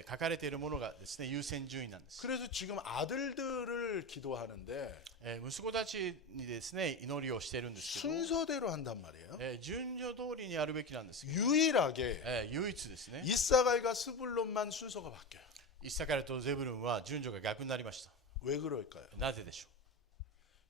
書かれているものがですね、優先順位なんです。 그래서 지금 아들들을 기도하는데 息子たちにですね、祈りをしているんですけど、 순서대로 한단 말이에요. 順序通りにやるべきなんです。 유일하게 唯一ですね、 이사갈과 스불론만 순서가 바뀌어요. イッサカルとゼブルンは順序が逆になりました。 왜 그럴까요? なぜでしょ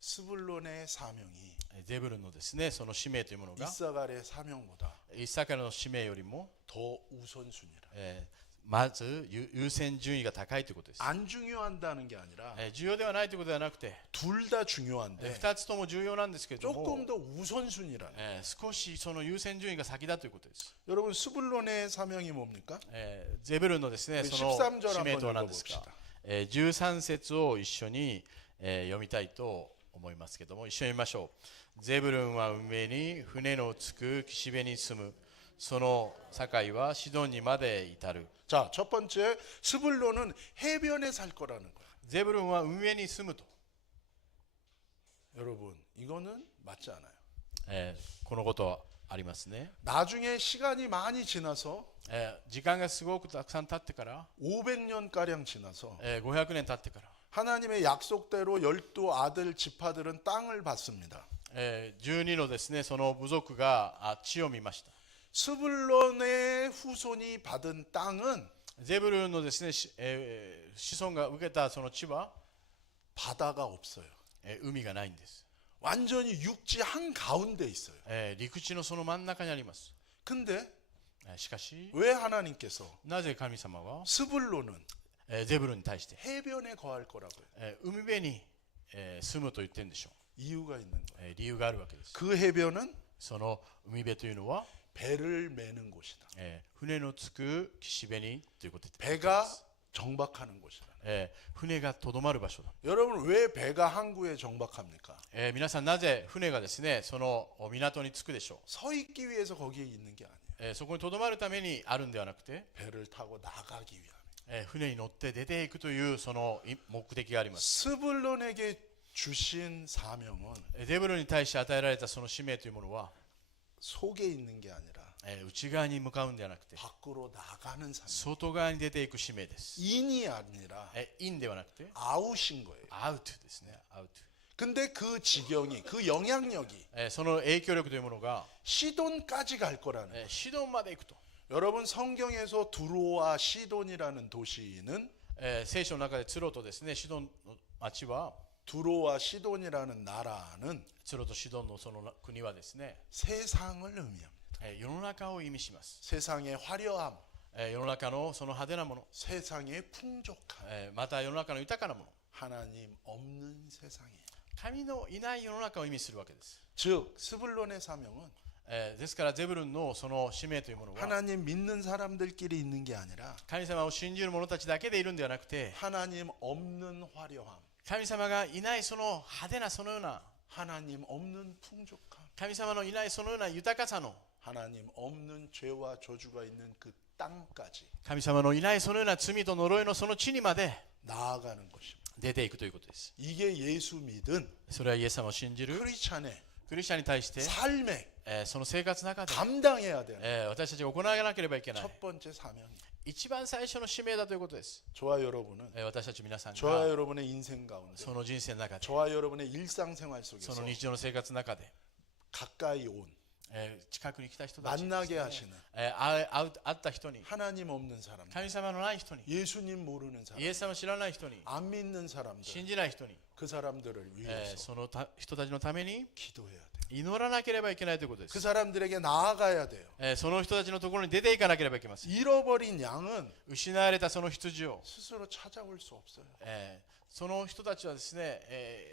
스불론의 사명이 う。ゼブルンのですね、その使命というものが 이사갈의 사명보다 イッサカルの使命よりも、 더 우선순위라. まず優先順位が高いということです。 안 중요한다는 게 아니라 重要ではないということではなくて、 둘 다 중요한데 2つとも重要なんですけれども、 조금 더 우선순위라는. 少しその優先順位が先だということです。 여러분 스불론의 사명이 뭡니까? ゼブルンのですね、その13절 使命 한번 とは何ですか。 읽어봅시다. 13節を一緒に読みたいと思いますけども、一緒に読みましょう。ゼブルンは海辺に船のつく岸辺に住む。その境はシドンにまで至る。 자, 첫 번째 스불론은 해변에 살 거라는 거예요. ゼブルンは海辺に住むと。 여러분, 이거는 맞지 않아요. このことはありますね。 나중에 시간이 많이 지나서 時間がすごくたくさん経ってから、 500년 가량 지나서 500年経ってから、 하나님의 약속대로 12 아들 지파들은 땅을 받습니다. 12のですね、その部族が地を見ました。 스불론의 후손이 받은 땅은 ゼブルンのですね、子孫が受けたその地は、 바다가 없어요. 海がないんです。 완전히 육지 한 가운데 있어요. 陸地のその真ん中にあります。 근데 しかし、 왜 하나님께서 なぜ神様は 스불론은 ゼブルンに対して 해변에 거할 거라고요? 海辺に住むと言ってるんでしょ 이유가 있는 거예요. う。理由があるわけです。 그 해변은 その海辺というのは、 배를 매는 곳이다. 船のつく岸辺にということで、 배가 정박하는 곳이다. 船がとどまる場所だ。 여러분 왜 배가 항구에 정박합니까? 皆さん、なぜ船がですね、その港に着くでしょ 서 있기 위해서 거기에 있는 게 아니에요. う。そこにとどまるためにあるんではなくて、 배를 타고 나가기 위함. 船に乗って出ていくというその目的があります。 스불론에게 주신 사명은 ゼブルンに対して与えられたその使命というものは、 속에 있는 게 아니라 内側に向かうんではなくて、 밖으로 나가는 사명. 外側に出ていく使命です。 인이 아니라 インではなくて、 아웃인 거예요. アウトですね。アウト。 근데 그 지경이 그 영향력이 その影響力というものが、 시돈까지 갈 거라는 거예요. シドンまで行くと。 여러분 성경에서 두로와 시돈이라는 도시는 聖書の中でツロとですね、シドンの町は、 두로와 시돈이라는 나라는 ツロとシドンのその国はですね、 세상을 의미합니다. 世の中を意味します。 세상의 화려함, 世の中のその派手なもの、 세상의 풍족함, また世の中の豊かなもの、 하나님 없는 세상이에요. 神のいない世の中を意味するわけです。 즉 스불론의 사명은 ですからゼブルンのその使命というものは、 하나님 믿는 사람들끼리 있는 게 아니라 神様を信じる者たちだけでいるんではなくて、 하나님 없는 화려함, 神様がいないその派手なそのような、 하나님 없는 풍족함, 神様のいないそのような豊かさの、 하나님 없는 죄와 저주가 있는 그 땅까지 神様のいないそのような罪と呪いのその地にまで 나아가는 것입니다. 出ていくということです。 이게 예수 믿은 それはイエス様を信じる 크리스찬의 クリスチャンに対して、 삶의 その生活の中で、 감당해야 되는 私たちが行わなければいけない 첫 번째 사명이. 一番最初の使命だということです。 저와 여러분은 私たち皆さん 저와 が 여러분의 인생 가운데 その人生の中で、 저와 여러분의 일상생활 そ 속에서 の日常の生活の中で、 가까이 온 近くに来た人たち、 만나게 하시는 会った人に、 하나님 없는 사람들, 神様のない人に、 예수님 모르는 사람, イエス様を知らない人に、 안 믿는 信 사람들, じない人に、 그 사람들을 위해서 その人たちのために 기도해야 돼요. 祈らなければいけないということで 그 す。 사람들에게 나아가야 돼요. その人たちのところに出ていかなければいけません。 잃어버린 양은 失われたその羊を、 스스로 찾아올 수 없어요. その人たちはですね、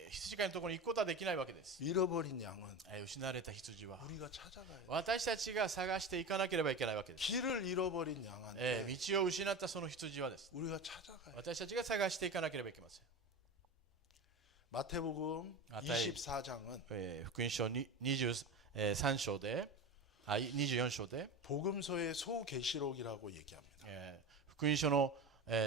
羊飼いのところに行くことはできないわけです。 잃어버린 양은 失われた羊は 우리가 찾아가야 돼요. 私たちが探していかなければいけないわけです。 길을 잃어버린 양한테 道を失ったその羊はです、 우리가 찾아가야 돼요. 私たちが探していかなければいけません。 마태복음 마태이. 24장은 福音書に23章で、24章で、 복음서의 소계시록이라고 얘기합니다. 福音書の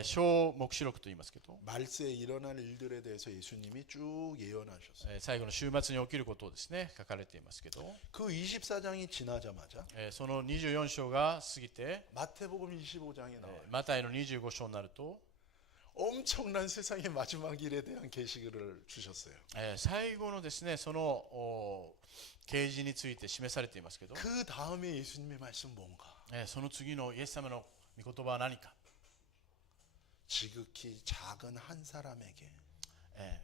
小黙示録と言いますけど、 말세에 일어날 일들에 대해서 예수님이 쭉 예언하셨어요. 最後の週末に起きることをですね書かれていますけど、 그 24장이 지나자마자 その24章が過ぎて、 마태복음 25장에 나와요. マタイの25章になると、 엄청난 세상의 마지막 일에 대한 계시를 주셨어요. 最後のですねその啓示について示されていますけど、 그 다음에 예수님의 말씀 뭔가? その次のイエス様の御言葉は何か、 지극히 작은 한 사람에게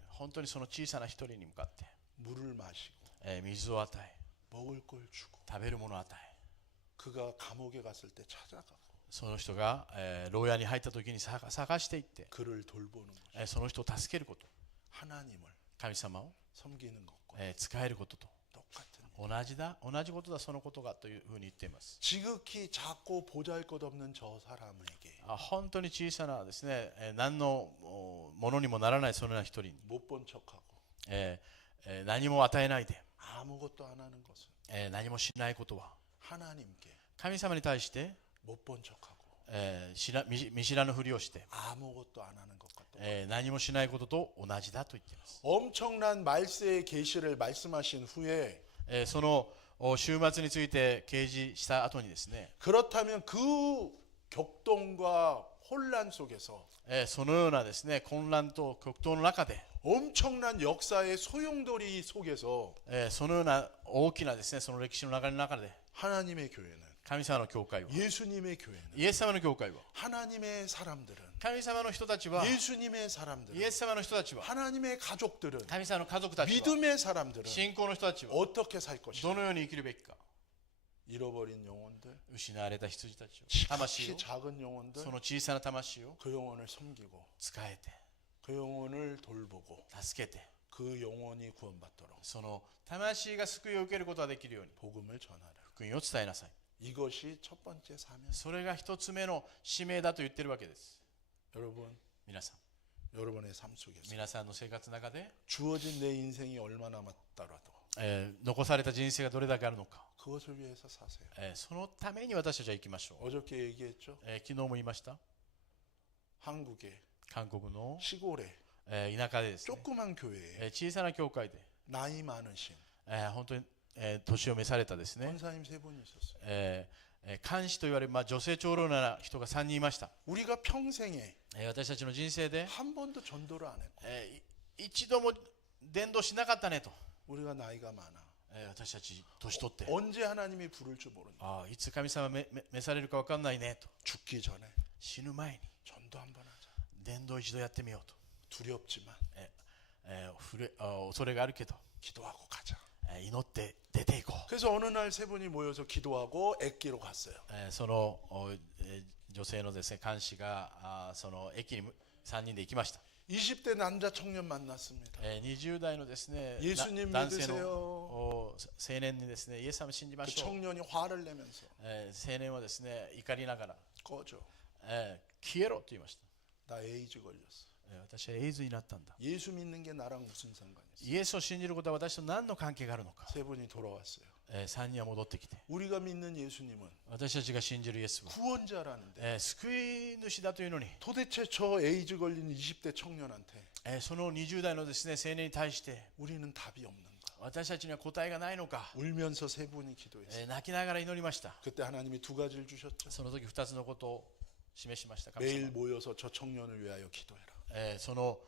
本当にその小さな一人に向かって、 물을 마시고 水を与え、 먹을 걸 주고 食べるものを与え、 그가 감옥에 갔을 때 찾아가고 その人が牢屋に入った時に探していって、 그를 돌보는 것, その人を助けること、 하나님을 神様を 섬기는 것과 使えることと 똑같은 일. 同じことだ、そのことがというふうに言っています。 지극히 작고 보잘것없는 저 사람에게 本当に小さなですね、何のものにもならないそのような一人に、 못 본 척하고 何も与えないで、 아무것도 안 하는 것은 何もしないことは、 하나님께 神様に対して、 못 본 척하고 見知らぬふりをして、 아무것도 안 하는 것과 똑같아요. 何もしないことと同じだと言っています。 엄청난 말세의 계시를 말씀하신 후에 その週末について掲示した後にですね、 그렇다면 그 격동과 혼란 속에서 そのようなですね混乱と極東の中で、 엄청난 역사의 소용돌이 속에서 そのような大きなですねその歴史の流れの中で、 하나님의 교회는 神様の教会は、 예수님의 교회는 イエス様の教会は、 하나님의 사람들은 神様の人たちは、 예수님의 イ 사람들은 エス様の人たちは、 하나님의 가족들은 神様の家族たちは、 믿음의 사람들은 信仰の人たちは 어떻게 살 것인가? どのように生きるべきか、 잃어버린 영혼들, 失われた羊たちを、魂 지극히 を、 작은 영혼들, その小さな魂を 그 영혼을 섬기고 使えて、 그 영혼을 돌보고 助けて、 그 영혼이 구원받도록 その魂が救いを受けることができるように 복음을 전하라. 福音を伝えなさい。 이것이 첫 번째 사명. それが一つ目の使命だと言ってるわけです。 여러분, 皆さん、 여러분의 삶 속에서 皆さんの生活の中で、 주어진 내 인생이 얼마 남았더라도 残された人生がどれだけあるのか、 그것을 위해서 사세요. そのために私たちは生きましょう。 어저께 얘기했죠. 昨日も言いました。 한국의 韓国の、 시골에 田舎でですね、 조그만 교회에 小さな教会で、 나이 많으신 本当に、年を召されたですね、 권사님 세 분이 있었어요. 監視と言われる、女性長老な人が3人いました。 우리가 평생에 私たちの人生で、 한 번도 전도를 안 했고 一度も伝道しなかったねと、 우리가 나이가 많아. 私たち年取って、 언제 하나님이 부를 줄 모른다. いつ神様召されるか分かんないねと、 죽기 전에 死ぬ前に 전도 한번 하자. 伝道一度やってみようと、 두렵지만 恐れがあるけど、 기도하고 가자. 祈って出ていこう。 그래서 어느 날 세 분이 모여서 기도하고 액기로 갔어요. その女性のですね監視がその駅に3人で行きました。 20대 남자 청년 만났습니다. 20代のですね 예수님 男性の 믿으세요. 青年にですねイエス様を信じま 그 しょう。 청년이 화를 내면서 青年はですね怒りながら、 꺼져. 消えろと言いました。 나 에이즈 걸렸어. 私はエイズになったんだ。 예수 믿는 게 나랑 무슨 상관이 있어? イエスを信じることは私と何の関係があるのか。 세 분이 돌아왔어요. 3人は戻ってきて、 우리가 믿는 예수님은 私たちが信じるイエスは、 구원자라는데 救い主だというのに、 도대체 저 에이즈 걸린 20대 청년한테 その20代のですね青年に対して、 우리는 답이 없는가? 私たちには答えがないのか、 울면서 세 분이 기도했어요. 泣きながら祈りました。 그때 하나님이 두 가지를 주셨죠. その時2つのことを示しました。神 매일 様、 모여서 저 청년을 위하여 기도해라. その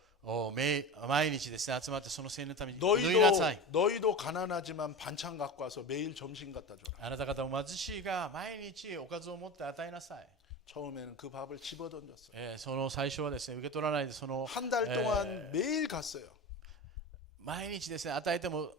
毎日ですね集まってその青年のために祈りなさい。 너희도 가난하지만 반찬 갖고 와서 매일 점심 갖다 줘라. あなた方も貧しいが毎日おかずを持って与えなさい。 처음에는 그 밥을 집어 던졌어요. その最初はですね受け取らないでその 한 달 동안 매일 갔어요. 毎日ですね与えても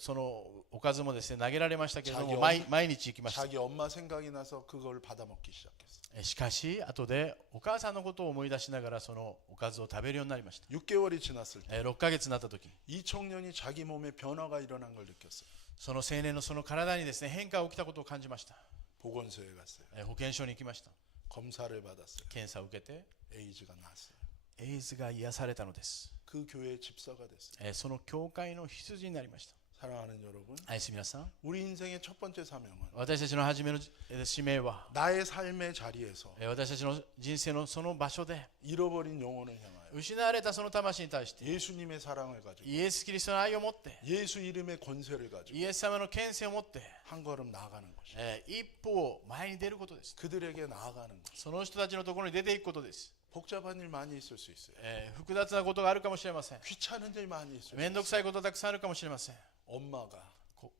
そのおかずもですね投げられましたけれども 자기 毎日行きました。 자기 엄마 생각이 나서 그걸 받아 먹기 시작했어요. しかし後でお母さんのことを思い出しながらそのおかずを食べるようになりました。 6개월이 지났을 때 6ヶ月になった時 이 청년이 자기 몸에 변화가 일어난 걸 느꼈어요. その青年のその体にですね変化が起きたことを感じました。 보건소에 갔어요. 保健所に行きました。 검사를 받았어요. 検査を受けて 에이즈가 나았어요. エイズが癒されたのです。 그 교회의 집사가 됐어요. その教会の羊になりました。 사랑하는 여러분, 愛する皆さん、 우리 인생의 첫 번째 사명은 私たちの初めの使命は 나의 삶의 자리에서 私たちの人生のその場所で 잃어버린 영혼을 향하여 失われたその魂に対して 예수님의 사랑을 가지고 イエス・キリストの愛を持って 예수 이름의 권세를 가지고 イエス様の権勢を持って 한 걸음 나아가는 것이 一歩前に出ることです。 그들에게 나아가는 것. その人たちのところに出ていくことです。 복잡한 일 많이 있을 수 있어요. 複雑なことがあるかもしれません。 귀찮은 일 많이 있을 수 めん 있어요. どくさいことたくさんあるかもしれません。 엄마가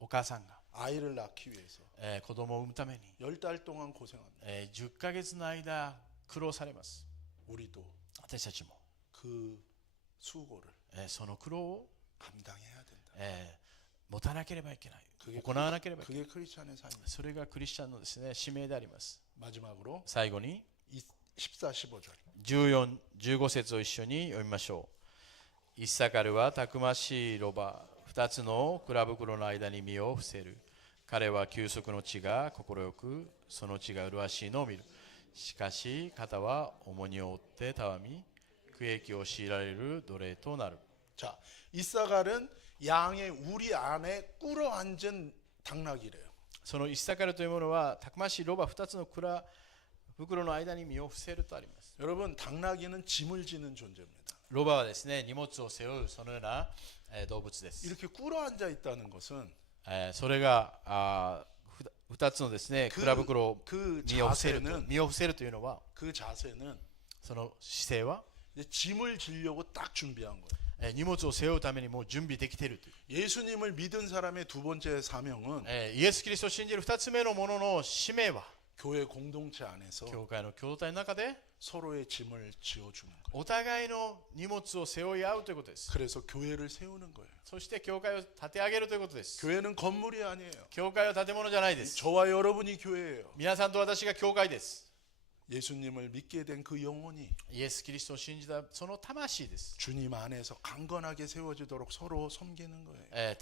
お母さんが、아이를 낳기 위해서 子供を産むために、 10달 동안 고생합니다. 10ヶ月の間苦労されます。 우리도 私たちも、 그 수고를 その苦労を、 감당해야 된다. 持たなければいけない。 그게 行わなければいけない 그게 크리스찬의 삶입니다. それがクリスチャンのですね使命であります。 마지막으로 最後に 14, 15절 14、15節を一緒に読みましょう。イッサカルはたくましいロバ、2つの蔵袋の間に身を伏せる。彼は休息の地が快く、その地が麗しいのを見る。しかし肩は重荷を負ってたわみ、苦役を強いられる奴隷となる。 자, 이사갈은 양의 우리 안에 꿇어앉은 당나귀래요. そのイッサカルというものはたくましいロバ2つの蔵袋の間に身を伏せるとあります。 여러분, 당나귀는 짐을 지는 존재입니다. ロバはですね荷物を背負うそのような動物です。 이렇게 꿇어앉아 있다는 것은 それが2つのですね蔵袋を 그 身を伏せると 자세는 身を伏せるというのは 그 자세는 その姿勢は 이제 짐을 지려고 딱 준비한 거예요. 荷物を背負うためにもう準備できているという。 예수님을 믿은 사람의 두 번째 사명은 イエス・キリストを信じる2つ目のものの使命は 교회 공동체 안에서 教会の共同体の中で 서로의 짐을 지어주는 거예요. お互いの荷物を背負い合うということです。 그래서 교회를 세우는 거예요. そして教会を立て上げるということです。 교회는 건물이 아니에요. 教会は建物じゃないです。 저와 여러분이 교회예요. 皆さんと私が教会です。 예수님을 믿게 된 그 영혼이 イエス・キリストを信じたその魂です。 주님 안에서 강건하게 세워지도록 서로 섬기는 거예요.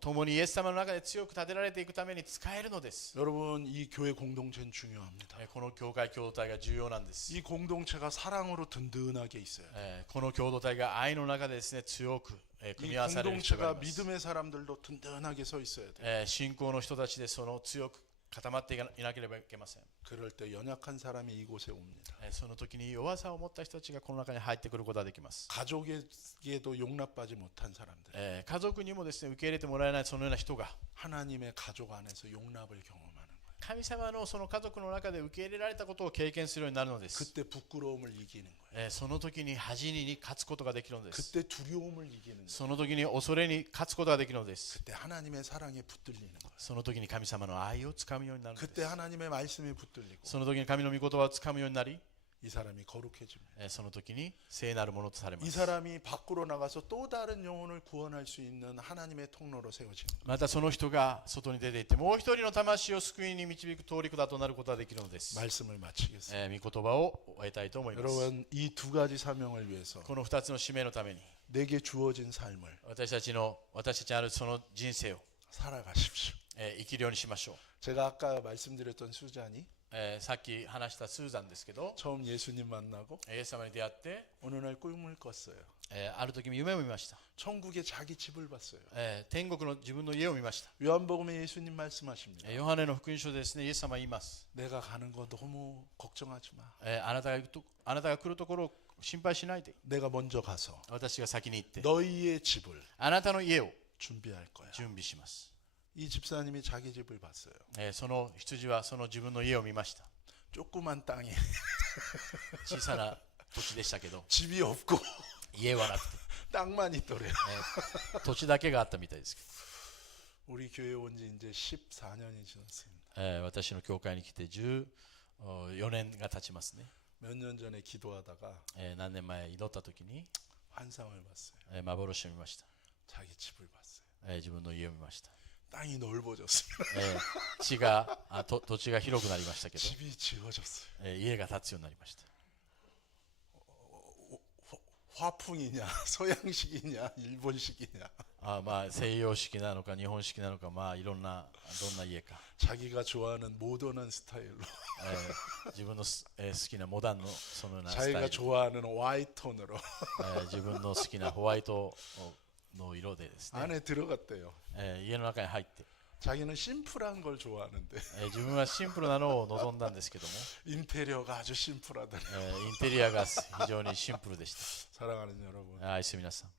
共にイエス様の中で強く立てられていくために使えるのです。 여러분, 이 교회 공동체는 중요합니다. この教会共同体が重要なんです。 이 공동체가 사랑으로 든든하게 있어요. この共同体が愛の中でですね強く組 이 み合わされる必要があ 공동체가 ります。 믿음의 사람들도 든든하게 서 있어야 돼요. 信仰の人たちでその強く固まっていなければいけません。 그럴 때 연약한 사람이 이곳에 옵니다. その時に弱さを持った人たちがこの中に入ってくることができます。 가족에게도 용납받지 못한 사람들, 家族にもですね受け入れてもらえないそのような人が 하나님의 가족 안에서 용납을 경험하는 거예요. 神様のその家族の中で受け入れられたことを経験するようになるのです。 그때 부끄러움을 이기는 거예요. その時に恥に勝つことができるのです。 그때 두려움을 이기는 거예요. その時に恐れに勝つことができるのです。 그때 하나님의 사랑에 붙들리는 거예요. その時に神様の愛をつかむようになるので 그때 す。 하나님의 말씀에 붙들리고 その時に神の御言葉をつかむようになり、 이 사람이 거룩해집니다. その時に聖なるものとされま 이 す。 사람이 밖으로 나가서 또 다른 영혼을 구원할 수 있는 하나님의 통로로 세워지는 거예요. またその人が外に出て行ってもう一人の魂を救いに導く通り管となることができるのです。 말씀을 마치겠습니다. 御言葉を終えたいと思います。 여러분, 이 두 가지 사명을 위해서 この2つの使命のために 내게 주어진 삶을 私たちにあるその人生を 살아가십시오. 生きるようにしましょう。 제가 아까 말씀드렸던 수잔이 さっき話したスーザンですけど、 처음 예수님 만나고 イエス様に出会って、 어느 날 꿈을 꿨어요. ある時夢を見ました。 천국에 자기 집을 봤어요. 天国の自分の家を見ました。 요한복음에 예수님 말씀하십니다. ヨハネの福音書でですね、イエス様は言います。 내가 가는 거 너무 걱정하지 마. あなたが来るところを心配しないで、 내가 먼저 가서 私が先に行って、 너희의 집을 あなたの家を 준비할 거야. 準備します。 이 집사님이 자기 집을 봤어요. その羊はその自分の家を見ました。 조그만 땅에 小さな土地でしたけど 집이 없고 家はなくて、 땅만 있더래요. 土地だけがあったみたいですけ 우리 교회 온 지 이제 14년이 지났습니다. ど、私の教会に来て14年が経ちますね。 몇 년 전에 기도하다가 何年前祈った時に 환상을 봤어요. 幻を見ました。 자기 집을 봤어요. 自分の家を見ました。 땅이 넓어졌습니다. 土地が広くなりましたけど、 집이 지어졌어요. 家が建つようになりました。 화풍이냐 서양식이냐 일본식이냐 まあ西洋式なのか日本式なのか、まあいろんなどんな家か、 자기가 좋아하는 모던한 스타일로 自分の好きなモダンのそのようなスタイ 자기가 ル、 좋아하는 화이트톤으로 自分の好きなホワイトの色でですね、 안에 들어갔대요. 家の中に入って、 자기는 심플한 걸 좋아하는데 自分はシンプルなのを望んだんですけども、 인테리어가 아주 심플하더래. インテリアが非常にシンプルでし 사랑하는 여러분, た。愛する皆さん、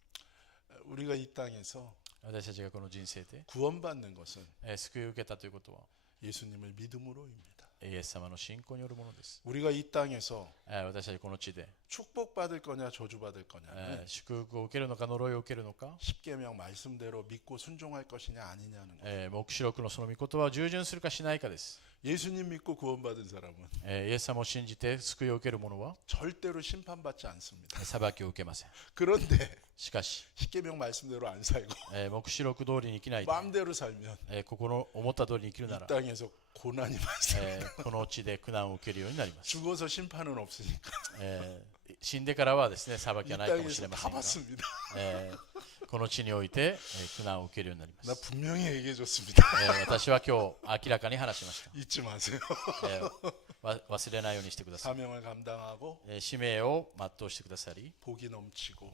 우리가 이 땅에서 私たちがこの人生で、 구원받는 것은 救いを受けたということは 예수님을 믿음으로입니다. イエス様の信仰によるものです。 우리가 이 땅에서 私たちこの地で、 축복받을 거냐 저주받을 거냐는 祝福を受けるのか呪いを受けるのか、 십계명 말씀대로 믿고 순종할 것이냐 아니냐는 거예요. 黙示録のその御言葉を従順するかしないかです。 예수님 믿고 구원받은 사람은 イエス様を信じて救いを受ける者は 절대로 심판받지 않습니다. 裁きを受けません。 그런데 しかし、 십계명 말씀대로 안 살고 黙示録通りに生きないで、 마음대로 살면 心思った通りに生きる 이 なら、 땅에서 고난이 많습니다. この地で苦難を受けるようになります。 죽어서 심판은 없으니까 死んでからはですね、裁 이 きはないかもしれ 땅에서 ま 다 せんが、 봤습니다. この地において、苦難を受けるようになりま 나 す。 분명히 얘기해줬습니다. 私は今日明らかに話しました。 잊지 마세요. 忘れないようにしてください。 사명을 감당하고 使命を全うしてくださり、 복이 넘치고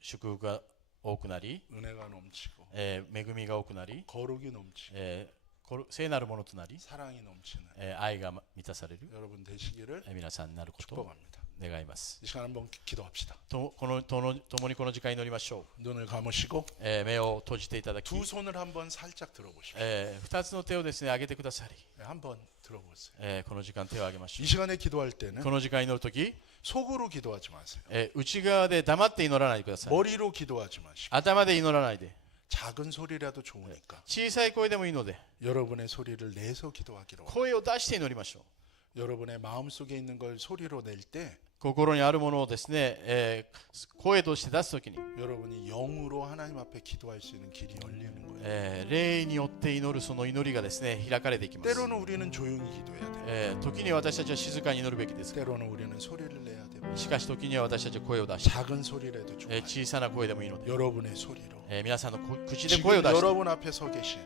祝福が多くなり、 은혜가 넘치고 恵みが多くなり、 거룩이 넘치고 聖なるものとなり、 사랑이 넘치는 愛が満たされる 여러분 되시기를 皆さんになることを 축복합니다. 願います。 이 시간 한번 기도합시다. 共にこの時間に祈りましょ 눈을 감으시고 う。目を閉じていただき、 두 손을 한번 살짝 들어보십시오. 二つの手をですね上げてくださり、 네, 한번 들어보세요. この時間手を上げましょ 이 시간에 기도할 때는 う。この時間祈るとき、 속으로 기도하지 마세요. 内側で黙って祈らないでください。 머리로 기도하지 마시고 頭で祈らないで、 작은 소리라도 좋으니까 小さい声でもいいので、 여러분의 소리를 내서 기도하기로. 声を出して祈りましょう。 여러분의 마음속에 있는 걸 소리로 낼 때 心にあるものをですね、声として出すときに、 여러분이 영으로 하나님 앞에 기도할 수 있는 길이 열리는 거예요. 霊によって祈るその祈りがですね開かれていきます。 때로는 우리는 조용히 기도해야 돼요. 時に私たちは静かに祈るべきです。 때로는 우리는 소리를 내야 돼요. しかし時には私たちは声を出して、 작은 소리라도 좋아요. 小さな声でもいいので、 여러분의 소리로 皆さんの口で 지금 声を出して、 여러분 앞에 서 계신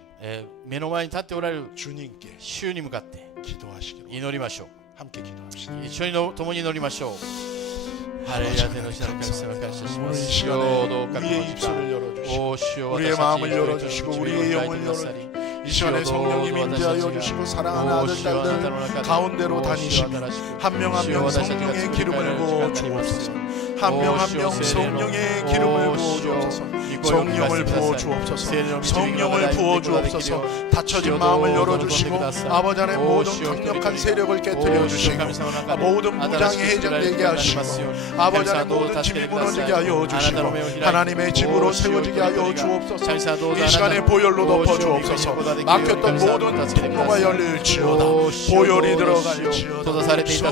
目の前に立っておられる 주님께 主に向かって 기도하시기로. 祈りましょう。 함께 기도합시다. 一緒に共に祈りましょう。ハレルヤ天の下の神様、感謝しま 오늘 す。 이 主よ、どう 시간에 かこの 우리의 時間、 입술을 열어주시고 お主よ、 우리의 私たち 마음을 一人一人の 열어주시고 唇を 우리의 開いて 영을 くださり、 이 시간에 성령님이 임재하여 주시고 사랑하는 아들 딸들 가운데로 다니시며 한 명 한 명 성령의 기름을 부어 주옵소서. 한 명 한 명 성령의 기름을 부어 주옵소서. 성령을 부어 주옵소서. 성령을 부어 주옵소서. 닫혀진 마음을 열어주시고 아버지 안에 모든 강력한 세력을 깨뜨려 주시고 모든 무장이 해제되게 하시고 아버지 안에 모든 집이 무너지게 하여 주시고 하나님의 집으로 세워지게 하여 주옵소서. 이 시간에 보혈로 덮어 주옵소서. 막혔던 모든 통로가 열릴지어다. 보혈이 들어갈지어다.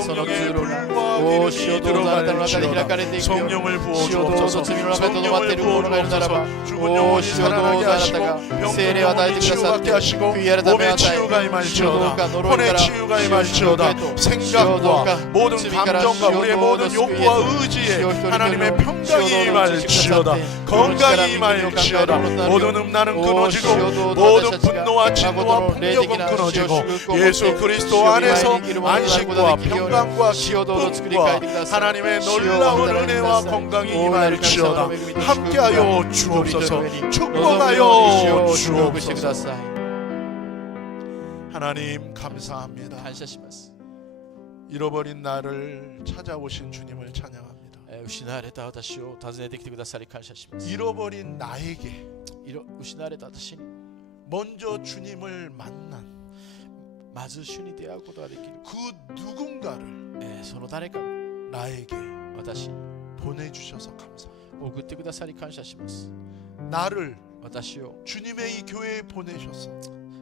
성령의 불과 길이 들어갈지어다. 성령을 부어 주옵소서. 성령을 부어 주옵소서. 죽은 영혼이 살아나게 하시고 병든 영혼이 치유받게 하시고 몸의 치유가 임할지어다. 혼의 치유가 임할지어다. 생각과 모든 감정과 우리의 모든 욕구와 의지에 하나님의 평강이 임할지어다. 건강이 임할지어다. 모든 음란은 끊어지고 모든 분노와 진노와 폭력은 끊어지고 예수 그리스도 안에서 안식과 평강과 기쁨과 하나님의 놀라운 은혜와 건강이 임할지어다. 함께하여 주옵소서. 축복하여 주옵소서. 하나님 감사합니다. 感謝します。 잃어버린 나를 찾아오신 주님을 찬양합니다. 失われた私を訪ねてきてくださり感謝します。 잃어버린 나에게 失われた私に 먼저 주님을 만난 まず主に出会うことができる、 그 누군가를 その誰かが 나에게 私に 보내주셔서 감사합니다. 送ってくださり感謝します。 나를 私を 주님의 이 교회에 보내셔서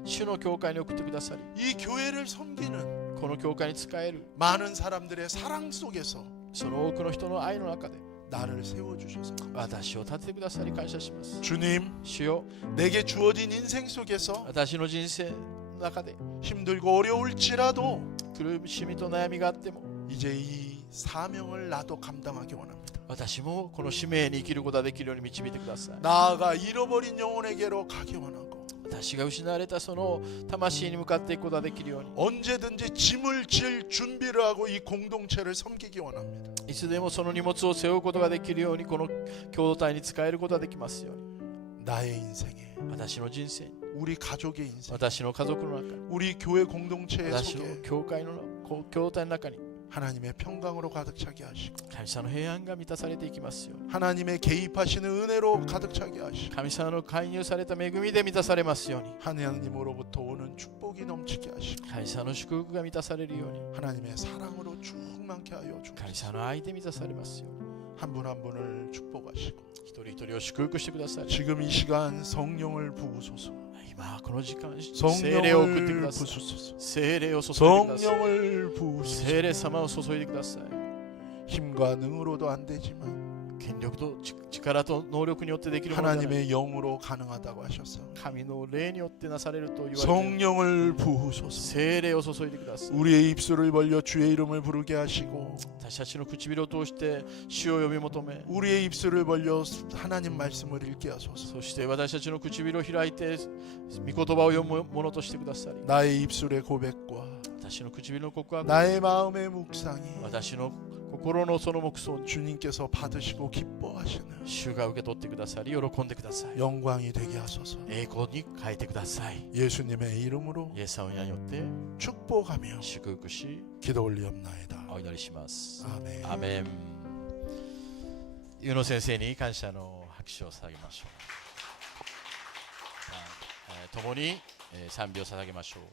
主の教会に送ってくださり、 이 교회를 섬기는 この教会に仕える 많은 사람들의 사랑 속에서 その多くの人の愛の中で 나를 세워주셔서 감사합니다. 私を立ててくださり感謝します。 주님, 主よ、 내게 주어진 인생 속에서 私の人生の中で 힘들고 어려울지라도 苦しみと悩みがあっても 이제 이 사명을 나도 감당하기 원합니다. 私もこの使命に生きることができるように導いてください。 나아가 잃어버린 영혼에게로 가기 원하고 私が失われたその魂に向かっていくことができるように、 언제든지 짐을 질 준비를 하고 이 공동체를 섬기기 원합니다. いつでもその荷物を背負うことができるように、この共同体に仕えることができますように、 나의 인생에 私の人生に、 우리 가족의 인생 私の家族の中に、 우리 교회 공동체 私の 속에 教会の共同体の中に 하나님의 평강으로 가득 차게 하시고 神様の平安が満たされていきますように、 하나님의 개입하시는 은혜로 가득 차게 하시고 神様の介入された恵みで満たされますように、 하나님으로부터 오는 축복이 넘치게 하시고 神様の祝福が満たされるように、 하나님의 사랑으로 충만케 하여 神 주옵소서. 様の愛で満たされますように、 한 분 한 분을 축복하시고 一人一人を祝福してください。 지금 이 시간 성령을 부으소서. 今この時間、聖霊を送ってく 성령을 ださい。 부으소서. 聖霊を注いでください。 성령을 부으소서. 聖霊様を注いでください。 힘과 능으로도 안 되지만 権力と力と能力によってできるものじゃない。 하나님의 영으로 가능하다고 하셨어. 神の霊によってなされると言われている。 성령을 부으소서. 聖霊を注いでください。 우리의 입술을 벌려 주의 이름을 부르게 하시고 私たちの唇を通して主を呼び求め、 우리의 입술을 벌려 하나님 말씀을 읽게 하소서. そして私たちの唇を開いて御言葉を読むものとしてくださり、 나의 입술의 고백과 私の唇の告白、 나의 마음의 묵상이 私の心のその黙想に 주님께서 받으시고 기뻐하시는 主が受け取ってくださり喜んでください。 영광이 되게 하소서. 栄光に変えてください。 예수님의 이름으로 イエス様の名によって 축복하며 祝福し 기도 올리옵나이다. お祈りします。 아멘. アメン。湯野先生に感謝の拍手を捧げましょう。共に賛美を捧げましょう。